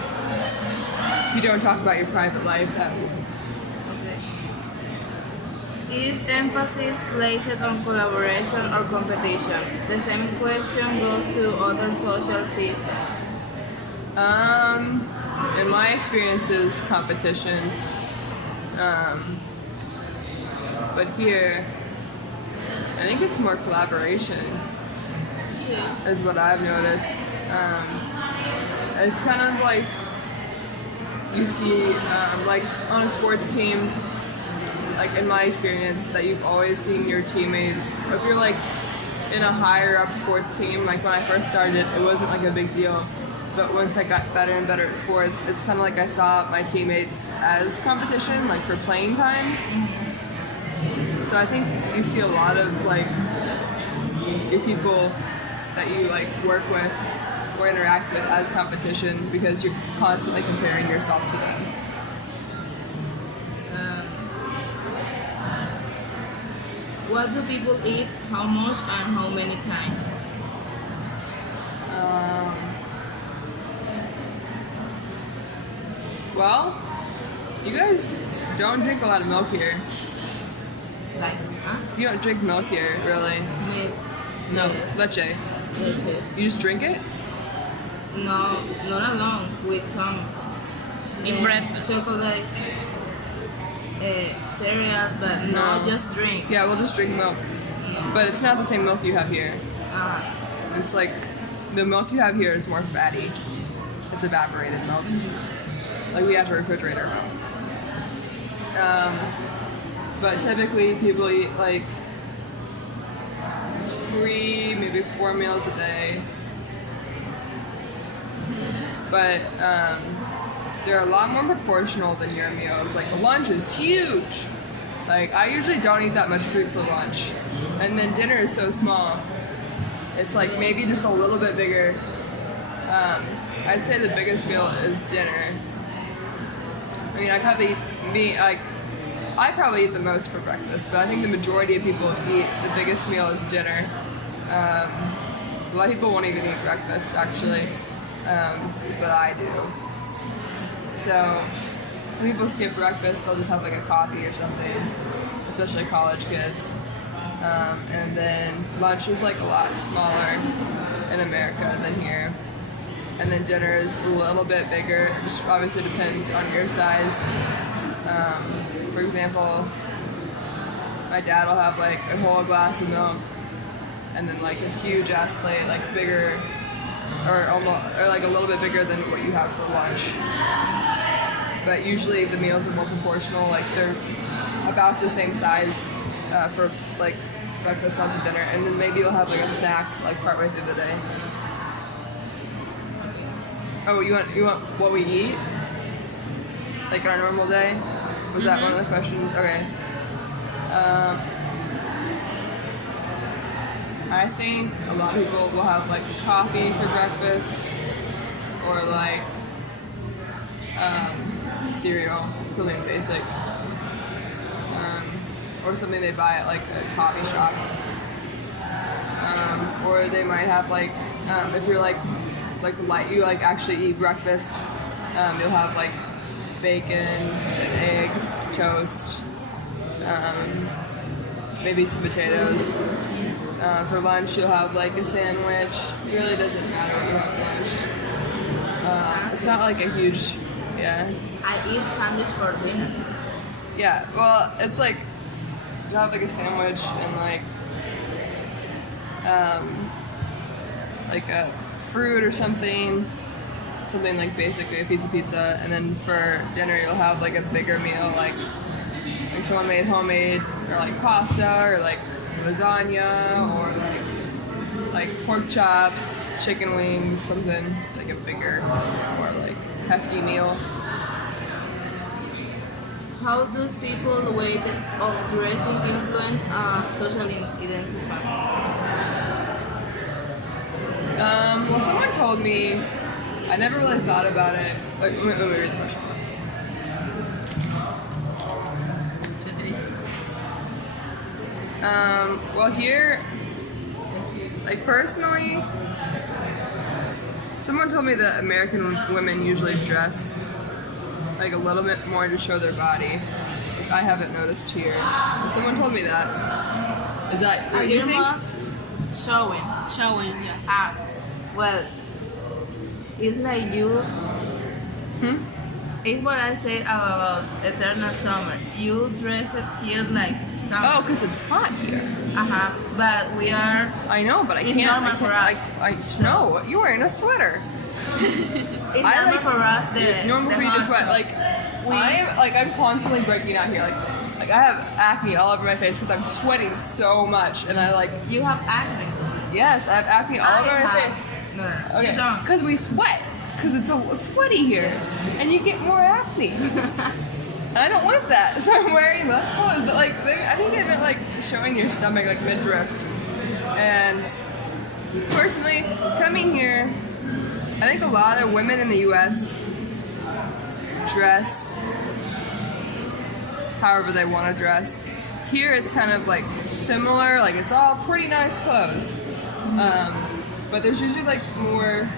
You don't talk about your private life. Okay. Is emphasis placed on collaboration or competition? The same question goes to other social systems. In my experiences, competition. But here, I think it's more collaboration, Yeah. is what I've noticed. It's kind of like you see, like on a sports team, like in my experience, that you've always seen your teammates. If you're like in a higher up sports team, like when I first started, it wasn't like a big deal. But once I got better and better at sports, it's kind of like I saw my teammates as competition, like for playing time. So I think you see a lot of like your people that you like work with or interact with as competition because you're constantly comparing yourself to them. What do people eat? How much and how many times? Well, you guys don't drink a lot of milk here. Like, You don't drink milk here, really. milk? No, Yes. leche. Leche. You just drink it? No, not alone. With some breakfast. chocolate, cereal, but no, No. just drink. Yeah, we'll just drink milk. But it's not the same milk you have here. It's like the milk you have here is more fatty. It's evaporated milk. Like we have to refrigerate our milk. But typically people eat like 3, maybe 4 meals a day. But they're a lot more proportional than your meals. Like lunch is huge. Like I usually don't eat that much food for lunch. And then dinner is so small. it's like maybe just a little bit bigger. I'd say the biggest meal is dinner. I mean, I probably eat the most for breakfast, but I think the majority of people eat the biggest meal is dinner. A lot of people won't even eat breakfast, actually, but I do. So some people skip breakfast; they'll just have like a coffee or something, especially college kids. And then lunch is like a lot smaller in America than here. And then dinner is a little bit bigger. It just obviously depends on your size. For example, my dad will have like a whole glass of milk and then like a huge ass plate, like bigger or like a little bit bigger than what you have for lunch. But usually the meals are more proportional, like they're about the same size for like breakfast, lunch, and dinner, and then maybe you'll have like a snack like partway through the day. Oh, you want what we eat? Like on a normal day? Was that one of the questions? Okay. I think a lot of people will have like coffee for breakfast or like cereal, something basic. Or something they buy at like a coffee shop. Or they might have like, if you're like light, you like actually eat breakfast, you'll have like bacon, eggs, toast, maybe some potatoes. For lunch, you'll have like a sandwich. It really doesn't matter what you have for lunch. It's not like a huge, yeah. I eat sandwich for dinner. Yeah, well, it's like, you have like a sandwich and like a fruit or something like basically a pizza, and then for dinner you'll have like a bigger meal, like someone made homemade, or like pasta, or like lasagna, or like pork chops, chicken wings, something like a bigger, more like hefty meal. How does people's way of dressing influence social identity? Well, someone told me, I never really thought about it. Let me read the question. Well, here, like personally, someone told me that American women usually dress like a little bit more to show their body, which I haven't noticed here. But someone told me that. Is that what you think? Showing. Yeah. Well, it's like you. It's what I said about Eternal Summer. You dress it here like summer. Oh, because it's hot here. But we are. I know, but I It's can't. normal for us. No, you're wearing a sweater. It's I normal like- for us. Normal for you to sweat. I'm constantly breaking out here. Like I have acne all over my face because I'm sweating so much, and I like. You have acne. Yes, I have acne all over my face. No, Okay, you don't. because we sweat. Because it's sweaty here, and you get more acne. I don't want that, so I'm wearing less clothes. But like, I think they meant like showing your stomach, like midriff. And personally, coming here, I think a lot of women in the U.S. dress however they want to dress. Here, it's kind of like similar. Like it's all pretty nice clothes, but there's usually like more.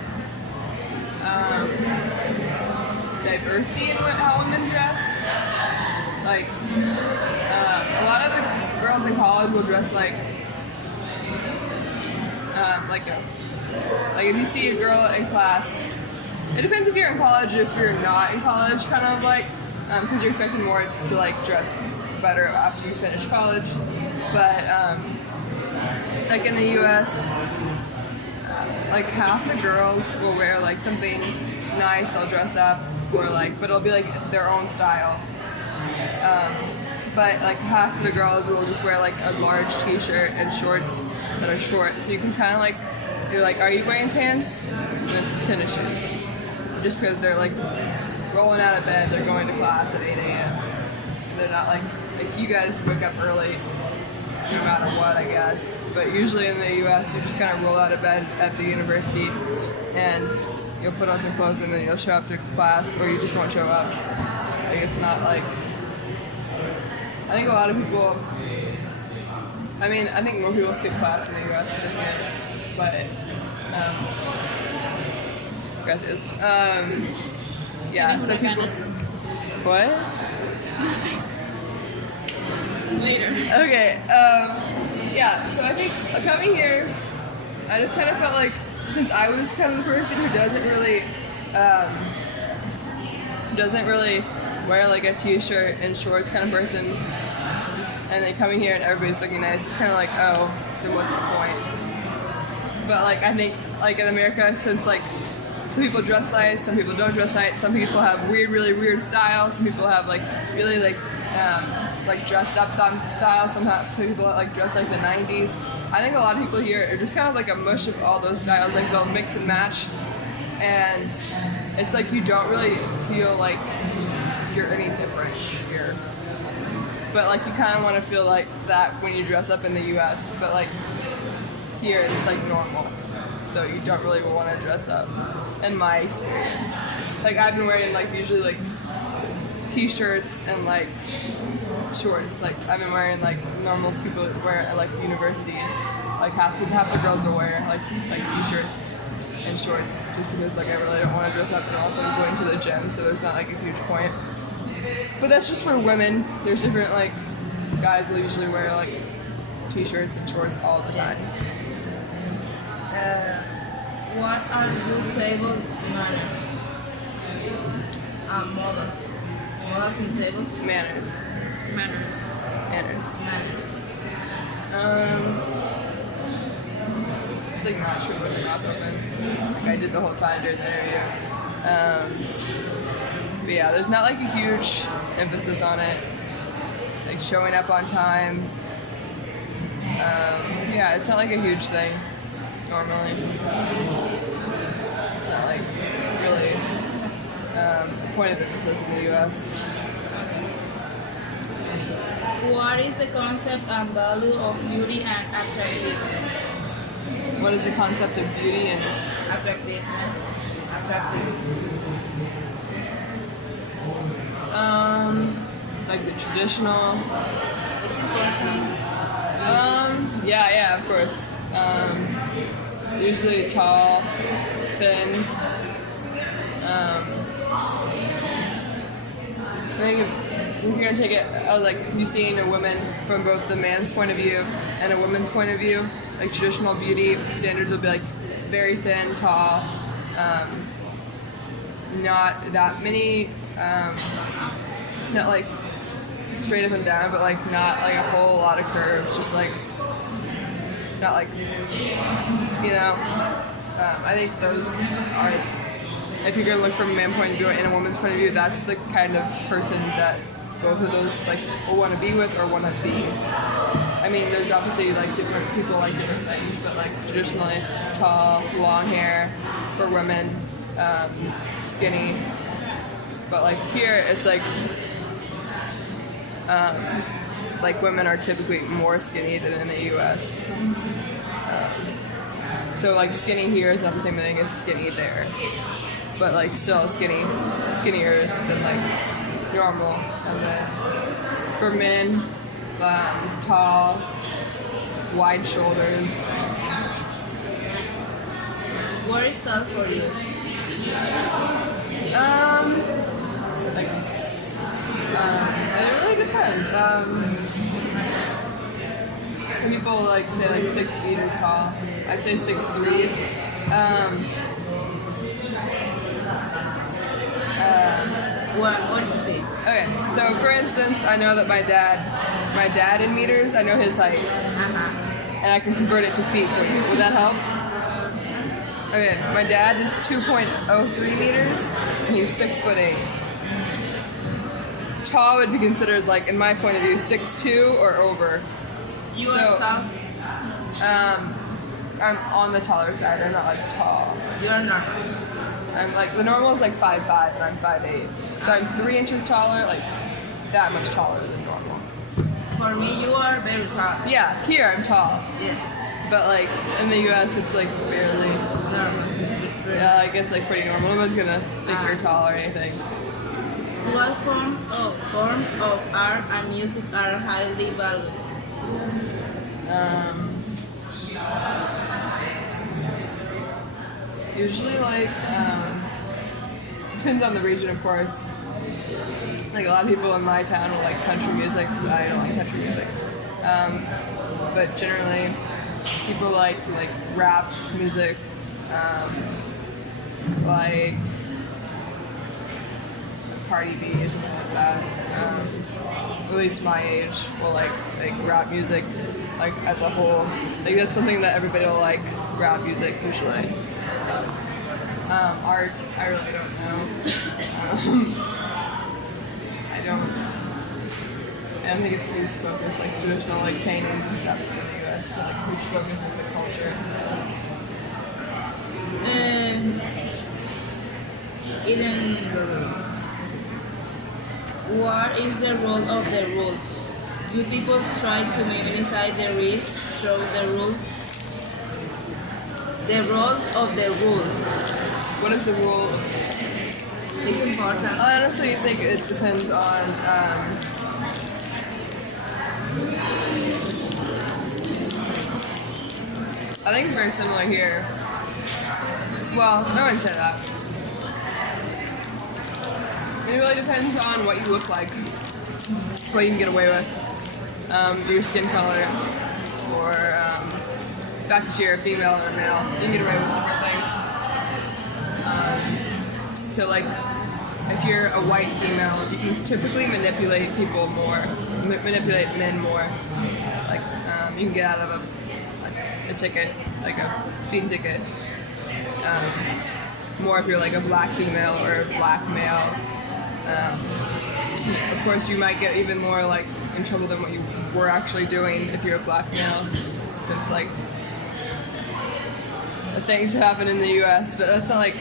Diversity in how women dress. Like, a lot of the girls in college will dress like if you see a girl in class, it depends if you're in college, if you're not in college, kind of like, because you're expecting more to like dress better after you finish college. But, like in the U.S., like half the girls will wear like something nice, they'll dress up, or like, but it'll be like their own style. But like half of the girls will just wear like a large t-shirt and shorts that are short, so you can kind of like, you're like, are you wearing pants? And then some tennis shoes. Just because they're like rolling out of bed, they're going to class at 8 a.m. They're not like you guys wake up early. no matter what, I guess. But usually in the U.S., you just kind of roll out of bed at the university and you'll put on some clothes and then you'll show up to class, or you just won't show up. Like, it's not like... I think a lot of people... I mean, I think more people skip class in the U.S. than here, but... Gracias. Yeah, so people... What? Later. Okay, yeah, so I think coming here, I just kind of felt like, since I was kind of the person who doesn't really wear like a t-shirt and shorts kind of person, and then coming here and everybody's looking nice, it's kind of like, oh, then what's the point? But like, I think like in America, since like some people dress nice, some people don't dress nice, some people have really weird styles, some people have like really like dressed up style, some people like dress like the 90s. I think a lot of people here are just kind of like a mush of all those styles, like they'll mix and match, and it's like you don't really feel like you're any different here. But like you kind of want to feel like that when you dress up in the US, but like here it's like normal. So you don't really want to dress up, in my experience. Like I've been wearing like usually like t-shirts and like shorts. Like I've been wearing like normal people wear at like university. Like half the girls will wear like t-shirts and shorts just because like I really don't want to dress up, and also I'm going to the gym, so there's not like a huge point. But that's just for women. There's different like guys will usually wear like t-shirts and shorts all the time. What are good table manners? Models. Models on the table? Manners. Manners. Just like not sure with the mouth open. Like I did the whole time during the interview. But yeah, there's not like a huge emphasis on it. Like showing up on time. Yeah, it's not like a huge thing normally. It's not like really a point of emphasis in the US. What is the concept and value of beauty and attractiveness? What is the concept of beauty and Attractiveness. like the traditional? It's important. Yeah, of course. Usually tall, thin. I think if you're gonna take it, like you seeing a woman from both the man's point of view and a woman's point of view. Like traditional beauty standards will be like very thin, tall, not that many, not like straight up and down, but like not like a whole lot of curves, just like not like, you know. I think those are, if you're gonna look from a man's point of view and a woman's point of view, that's the kind of person that both of those like will want to be with or want to be. I mean, there's obviously like different people like different things, but like traditionally tall, long hair for women, skinny. But like here, it's like women are typically more skinny than in the U.S. So like skinny here is not the same thing as skinny there, but like still skinnier than like normal. And then for men, tall, wide shoulders. What is tall for you? It really depends. Some people like say like 6 feet is tall. I'd say 6'3". What is the feet? Okay, so for instance, I know that my dad in meters, I know his height, and I can convert it to feet for you. Would that help? Okay, my dad is 2.03 meters, and he's 6'8". Tall would be considered, like, in my point of view, 6'2" or over. You are tall? I'm on the taller side. I'm not like tall. You are not. I'm like, the normal is like 5'5", and I'm 5'8". So I'm 3 inches taller, like that much taller than normal. for me, you are very tall. Yeah, here I'm tall, Yes. but like in the U.S. it's like barely. Normal. Yeah, like it's like pretty normal. No one's gonna think you're tall or anything. What forms of art and music are highly valued? Usually like depends on the region, of course. Like a lot of people in my town will like country music, but I don't like country music. But generally, people like rap music, like Cardi B or something like that. At least my age will like rap music, like as a whole. Like that's something that everybody will like. Rap music usually. Art, I really don't know. I don't think it's huge focus like traditional like paintings and stuff in the U.S. It's not like huge focus in the culture. What is the role of the rules? Do people try to minimize the risk through the rules? The role of the rules. What is the rule? It's important. I honestly think it depends on I think it's very similar here. Well, I wouldn't say that. It really depends on what you look like, what you can get away with, your skin color, or the fact that you're a female or a male. You can get away with different things. So like, if you're a white female, you can typically manipulate people more, manipulate men more. Like, you can get out of a ticket, like a speeding ticket, more if you're like a black female or a black male. Of course, you might get even more like in trouble than what you were actually doing if you're a black male, since like things happen in the U.S., but that's not like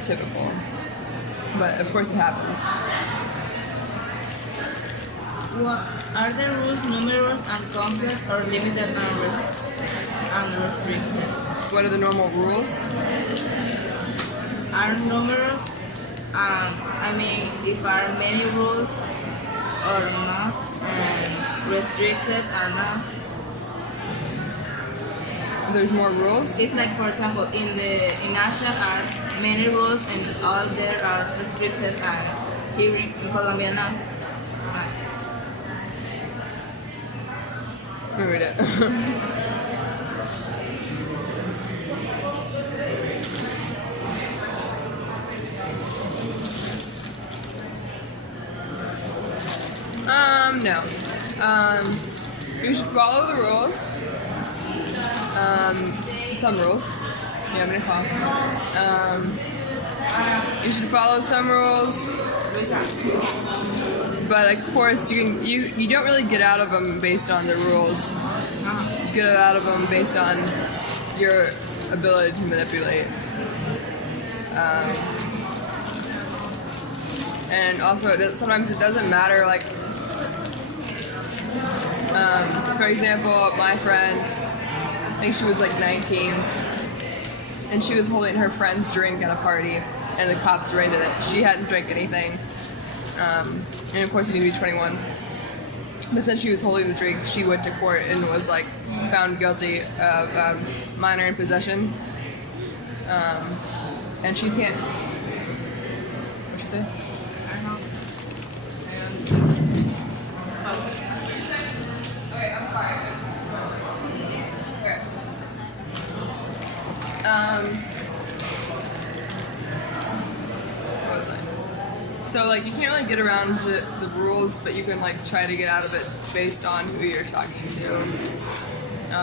typical. But of course, it happens. What are the rules numerous and complex or limited and restricted? What are the normal rules? Are numerous if are many rules or not, and restricted or not. There's more rules? It's like, for example, in national art, many rules and all there are restricted, and here in Colombia now. Let me read it. No. You should follow the rules. Some rules. Yeah, I'm gonna call. You should follow some rules, but of course you don't really get out of them based on the rules. You get out of them based on your ability to manipulate. And also, sometimes it doesn't matter. Like, for example, my friend, I think she was like 19, and she was holding her friend's drink at a party, and the cops raided it. She hadn't drank anything, and of course you need to be 21. But since she was holding the drink, she went to court and was like found guilty of minor in possession, and she can't. What'd you say? Okay, I'm sorry. Okay. What was I? So like you can't really get around to the rules, but you can like try to get out of it based on who you're talking to.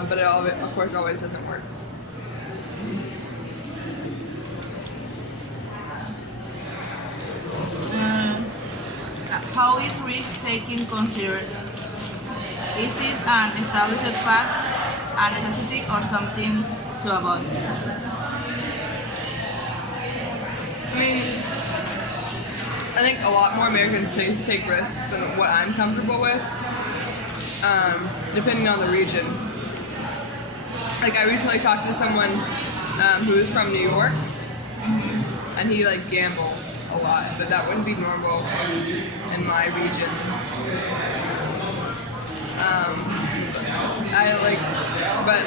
But it all, of course, always doesn't work. How is risk-taking considered? Is it an established fact, a necessity, or something to avoid? I mean, I think a lot more Americans take risks than what I'm comfortable with, depending on the region. Like I recently talked to someone who is from New York, and he like gambles a lot, but that wouldn't be normal in my region. But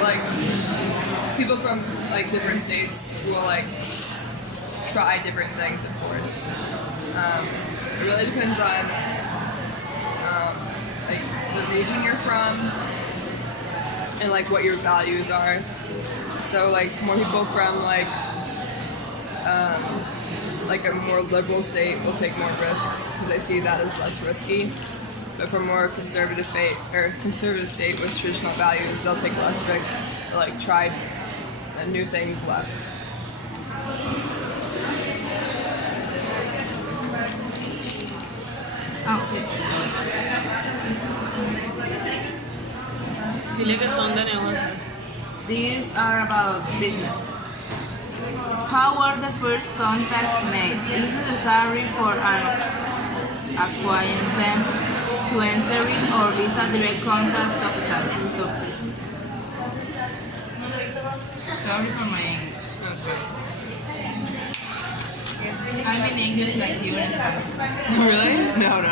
people from like different states will like try different things, of course. It really depends on like the region you're from and like what your values are. So like more people from like a more liberal state will take more risks because they see that as less risky. But for more conservative state with traditional values, they'll take less risks. They'll like try new things less. Dile que son de negocios. These are about business. How were the first contacts made? Is it necessary for an acquaintance to enter it, or is a direct contact sufficient? Sorry for my English. No, it's good. I'm in English like you in Spanish. Really? No.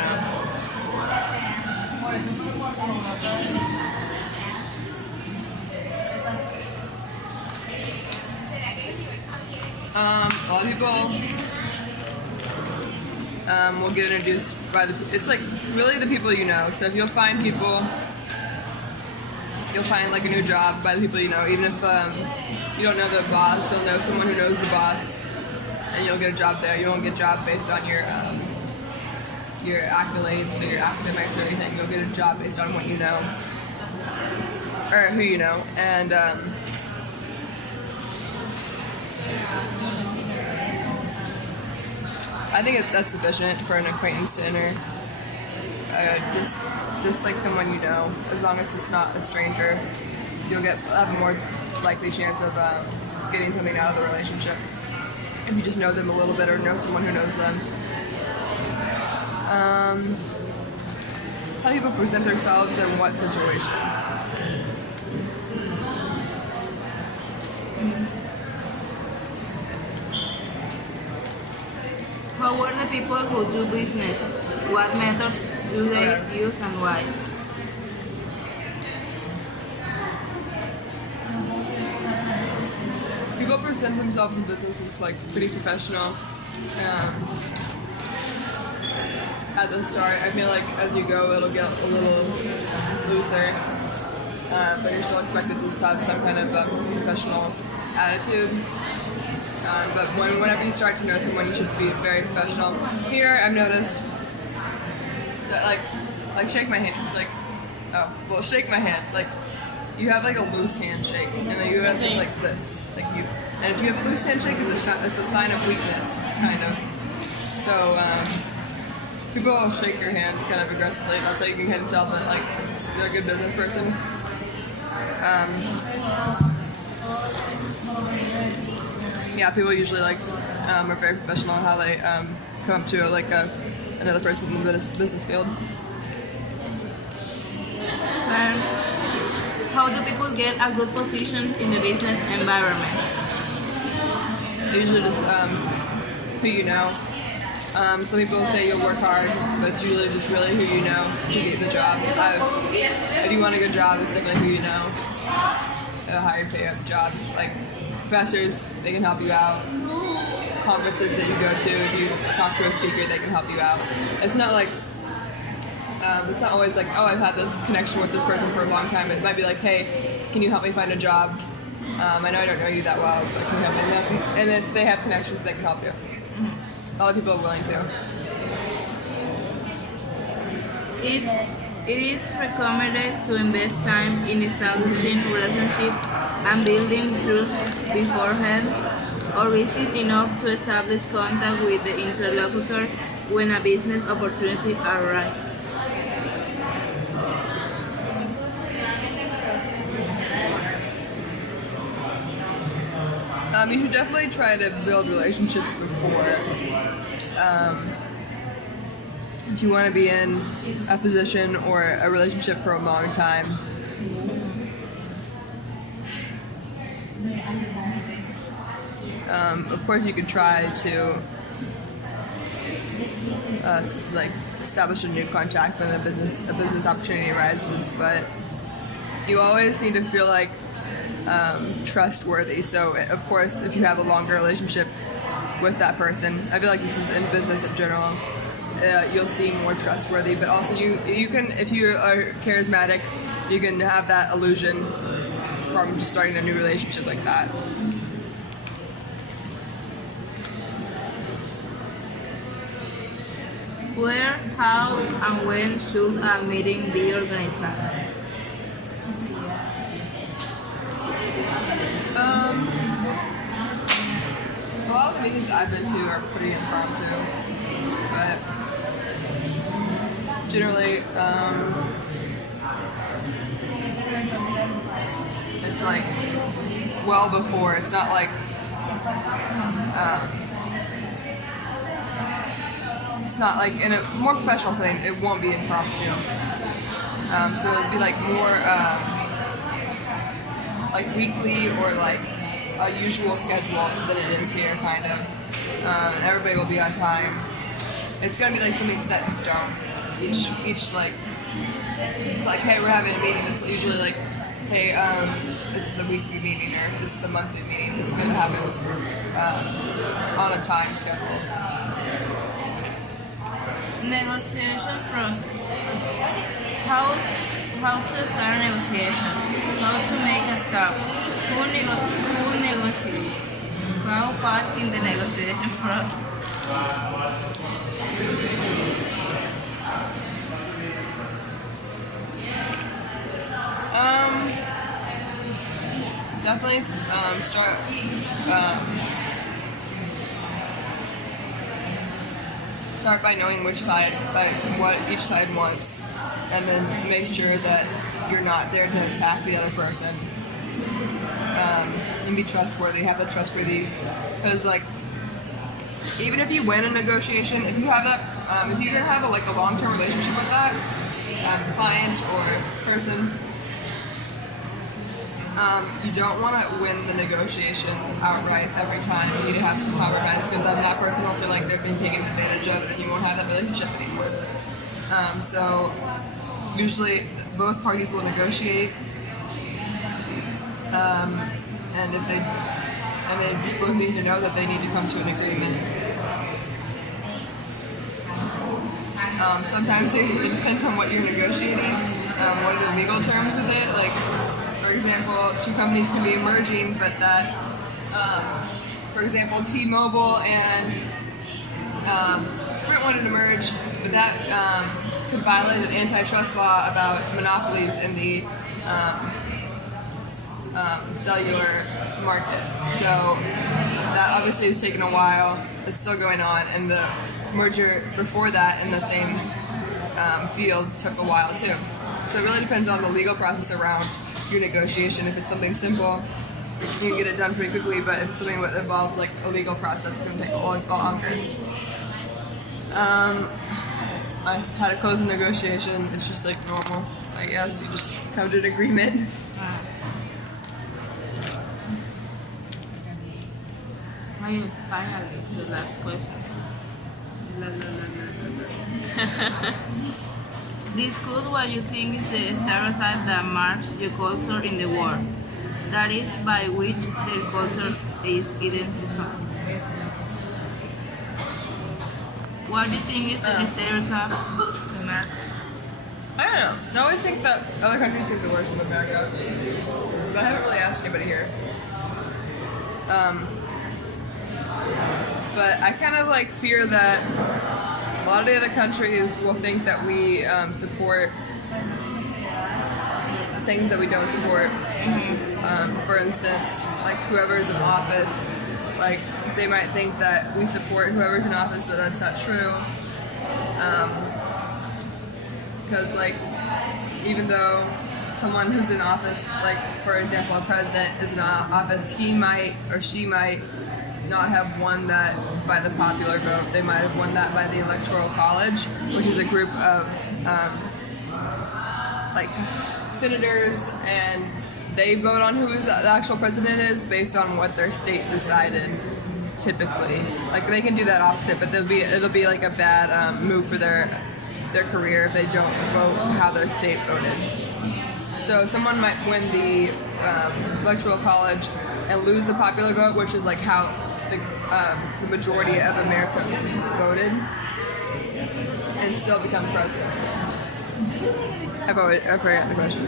A lot of people will get introduced by it's like really the people you know. So if you'll find like a new job by the people you know, even if you don't know the boss, you'll know someone who knows the boss, and you'll get a job there. You won't get a job based on your accolades or your academics or anything. You'll get a job based on what you know or who you know, and I think that's sufficient for an acquaintance to enter. Just like someone you know, as long as it's not a stranger, you'll have a more likely chance of getting something out of the relationship. If you just know them a little bit or know someone who knows them. How do people present themselves in what situation? How were the people who do business? What methods do they use and why? People present themselves in business as like pretty professional. At the start, I feel like as you go, it'll get a little looser, but you're still expected to just have some kind of professional attitude. But whenever you start to know someone, you should be very professional. Here, I've noticed that like shake my hand, shake my hand. Like you have like a loose handshake, and the U.S. is like this, like you. And if you have a loose handshake, it's a sign of weakness, kind of. So people will shake your hand kind of aggressively. That's how you can kind of tell that like you're a good business person. Yeah, people usually are very professional in how they come up to another person in the business field. And how do people get a good position in the business environment? Usually just who you know. Some people say you'll work hard, but it's usually just really who you know to get the job. If you want a good job, it's definitely who you know. A higher pay up job. Like professors, they can help you out. Conferences that you go to, if you talk to a speaker, they can help you out. It's not like, it's not always like, oh, I've had this connection with this person for a long time. It might be like, hey, can you help me find a job? I know I don't know you that well, but can you help me? And if they have connections, they can help you. Mm-hmm. A lot of people are willing to. It is recommended to invest time in establishing relationships and building trust beforehand, or is it enough to establish contact with the interlocutor when a business opportunity arises? You should definitely try to build relationships before. if you want to be in a position or a relationship for a long time, of course you could try to like establish a new contact when a business opportunity arises, but you always need to feel like trustworthy. So of course, if you have a longer relationship with that person, I feel like this is in business in general, you'll seem more trustworthy. But also you can, if you are charismatic, you can have that illusion from just starting a new relationship like that. Where, how, and when should a meeting be organized? A lot of the meetings I've been to are pretty impromptu, but generally, it's like well before. It's not like it's not like in a more professional setting. It won't be impromptu. So it'd be like more like weekly or like a usual schedule than it is here, kind of. And everybody will be on time. It's gonna be like something set in stone. Each like, it's like, hey, we're having a meeting. It's usually like, hey, this is the weekly meeting or this is the monthly meeting. It's gonna happen on a time schedule. Negotiation process. How to start a negotiation? How to make a stop? Who negotiates? How fast in the negotiation process? Definitely start by knowing which side, like what each side wants, and then make sure that you're not there to attack the other person. And be trustworthy, have that trustworthy, because like even if you win a negotiation, if you have that, if you have a long-term relationship with that client or person, you don't want to win the negotiation outright every time. You need to have some compromise, because then that person will feel like they're being taken advantage of, and you won't have that relationship anymore. So usually both parties will negotiate, and if they just both need to know that they need to come to an agreement. Sometimes it depends on what you're negotiating. What are the legal terms with it? Like, for example, two companies can be merging, but that, for example, T-Mobile and Sprint wanted to merge, but that could violate an antitrust law about monopolies in the cellular market. So that obviously has taken a while. It's still going on, and the merger before that in the same field took a while too. So it really depends on the legal process around your negotiation. If it's something simple, you can get it done pretty quickly, but if it's something that involves like a legal process, it's going to take a lot longer. I've had a closing negotiation. It's just like normal, I guess. You just come to an agreement. Finally, the last questions. Discuss what you think is the stereotype that marks your culture in the world. That is, by which their culture is identified. What do you think is the stereotype that marks? I don't know. I always think that other countries think the worst of America, but I haven't really asked anybody here. But I kind of like fear that a lot of the other countries will think that we support things that we don't support. For instance, like whoever's in office, like they might think that we support whoever's in office, but that's not true. Because like, even though someone who's in office, like for example, a president is in office, he might or she might not have won that by the popular vote. They might have won that by the Electoral College, which is a group of like senators, and they vote on who the actual president is based on what their state decided. Typically, like they can do that opposite, but it'll be like a bad move for their career if they don't vote how their state voted. So someone might win the Electoral College and lose the popular vote, which is like how the majority of America voted, and still become president. I forgot the question.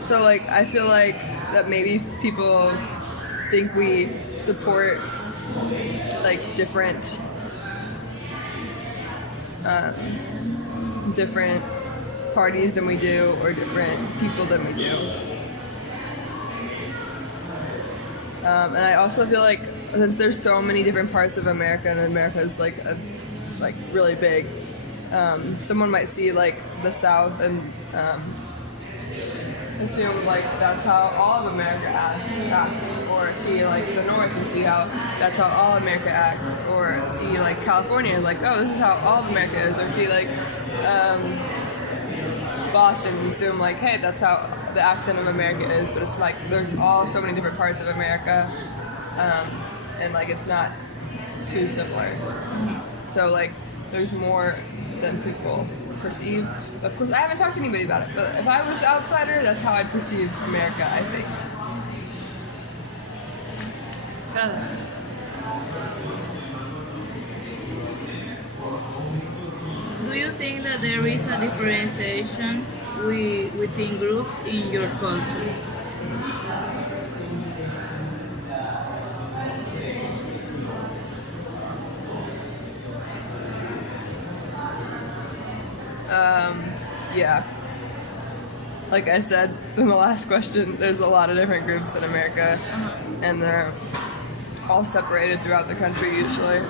So like I feel like that maybe people think we support like different parties than we do, or different people than we do. And I also feel like since there's so many different parts of America, and America is like really big, someone might see like the South and assume like that's how all of America acts, or see like the North and see how that's how all America acts, or see like California like, oh, this is how all of America is, or see like Boston and assume like, hey, that's how the accent of America is. But it's like there's so many different parts of America, and like it's not too similar. So like there's more than people perceive. Of course, I haven't talked to anybody about it, but if I was the outsider, that's how I'd perceive America, I think. Do you think that there is a differentiation within groups in your culture? Yeah. Like I said in the last question, there's a lot of different groups in America, and they're all separated throughout the country usually.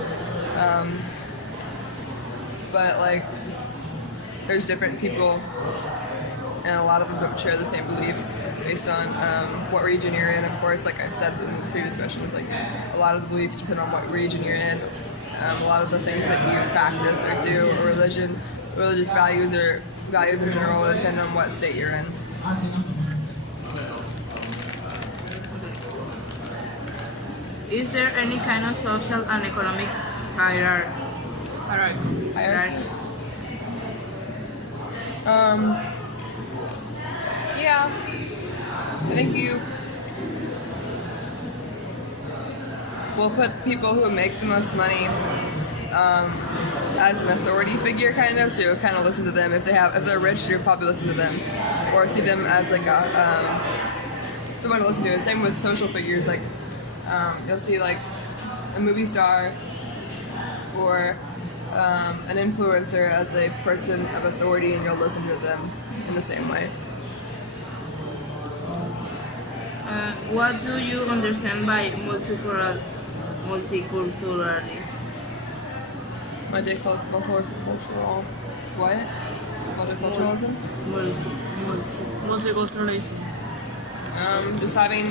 But like, there's different people, and a lot of them don't share the same beliefs based on what region you're in. Of course, like I said in the previous question, it's like a lot of the beliefs depend on what region you're in. A lot of the things that you practice or do, or religious values or values in general will depend on what state you're in. Is there any kind of social and economic hierarchy? Yeah. I think you will put people who make the most money as an authority figure, kind of. So you'll kind of listen to them. If they're rich, you'll probably listen to them, or see them as like someone to listen to. Same with social figures. Like you'll see like a movie star or an influencer as a person of authority, and you'll listen to them in the same way. What do you understand by multiculturalism? Multicultural. What? Multiculturalism? Multiculturalism. Just having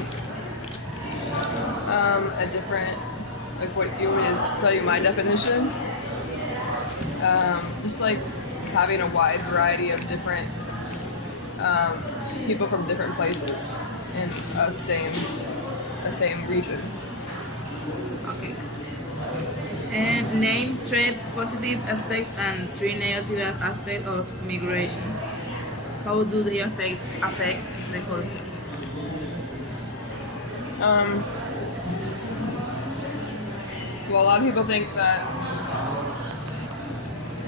a different, like, what you want me to tell you my definition? Just like having a wide variety of different people from different places in a same region. Okay. And name 3 positive aspects and 3 negative aspects of migration. How do they affect the culture? Well, a lot of people think that,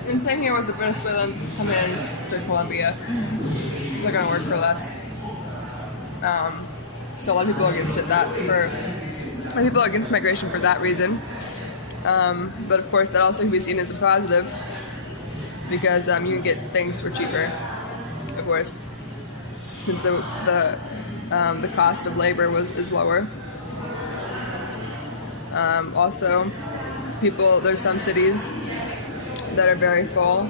and same here with the Venezuelans coming in to Colombia, they're going to work for less. So a lot of people are against it. A lot of people are against migration for that reason. But of course, that also can be seen as a positive, because you can get things for cheaper. Of course, since the cost of labor is lower. Also, there's some cities that are very full.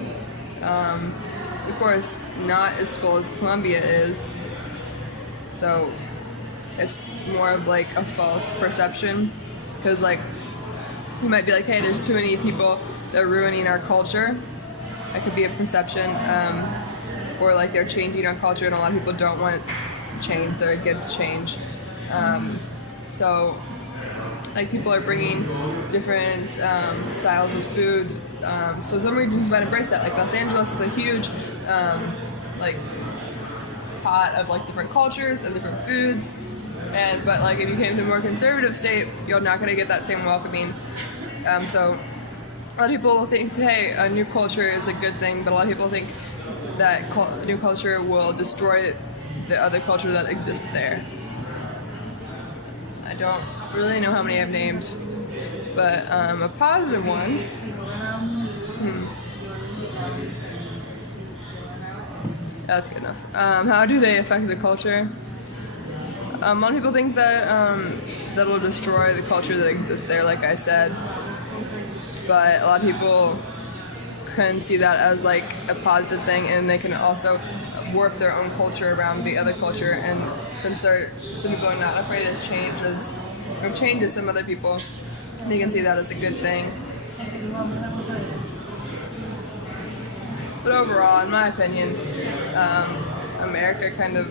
Of course, not as full as Colombia is. So it's more of like a false perception, because like you might be like, hey, there's too many people that are ruining our culture. That could be a perception, or like they're changing our culture, and a lot of people don't want change; they're against change. So like people are bringing different styles of food. So some regions might embrace that. Like Los Angeles is a huge like pot of like different cultures and different foods. But like if you came to a more conservative state, you're not going to get that same welcoming. So a lot of people think, hey, a new culture is a good thing, but a lot of people think that new culture will destroy the other culture that exists there. I don't really know how many I've named, but a positive one. That's good enough. How do they affect the culture? A lot of people think that that will destroy the culture that exists there, like I said. But a lot of people can see that as like a positive thing, and they can also warp their own culture around the other culture. And since some people are not afraid of change as some other people, they can see that as a good thing. But overall, in my opinion, America kind of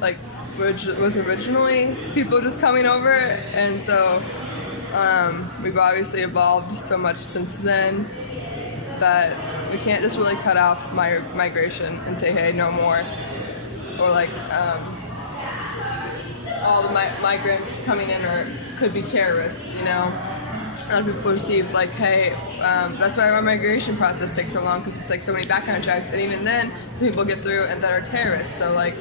like was originally people just coming over, and so we've obviously evolved so much since then that we can't just really cut off migration and say, hey, no more, or like all the migrants coming in could be terrorists, you know. A lot of people perceive like, hey, that's why our migration process takes so long, because it's like so many background checks, and even then some people get through and that are terrorists. So like,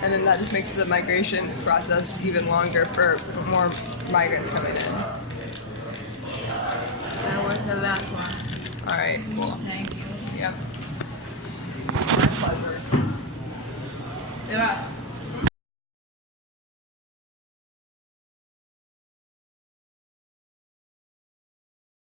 and then that just makes the migration process even longer for more migrants coming in. That was the last one. All right, cool. Thank you. Yep. My pleasure. Te vas.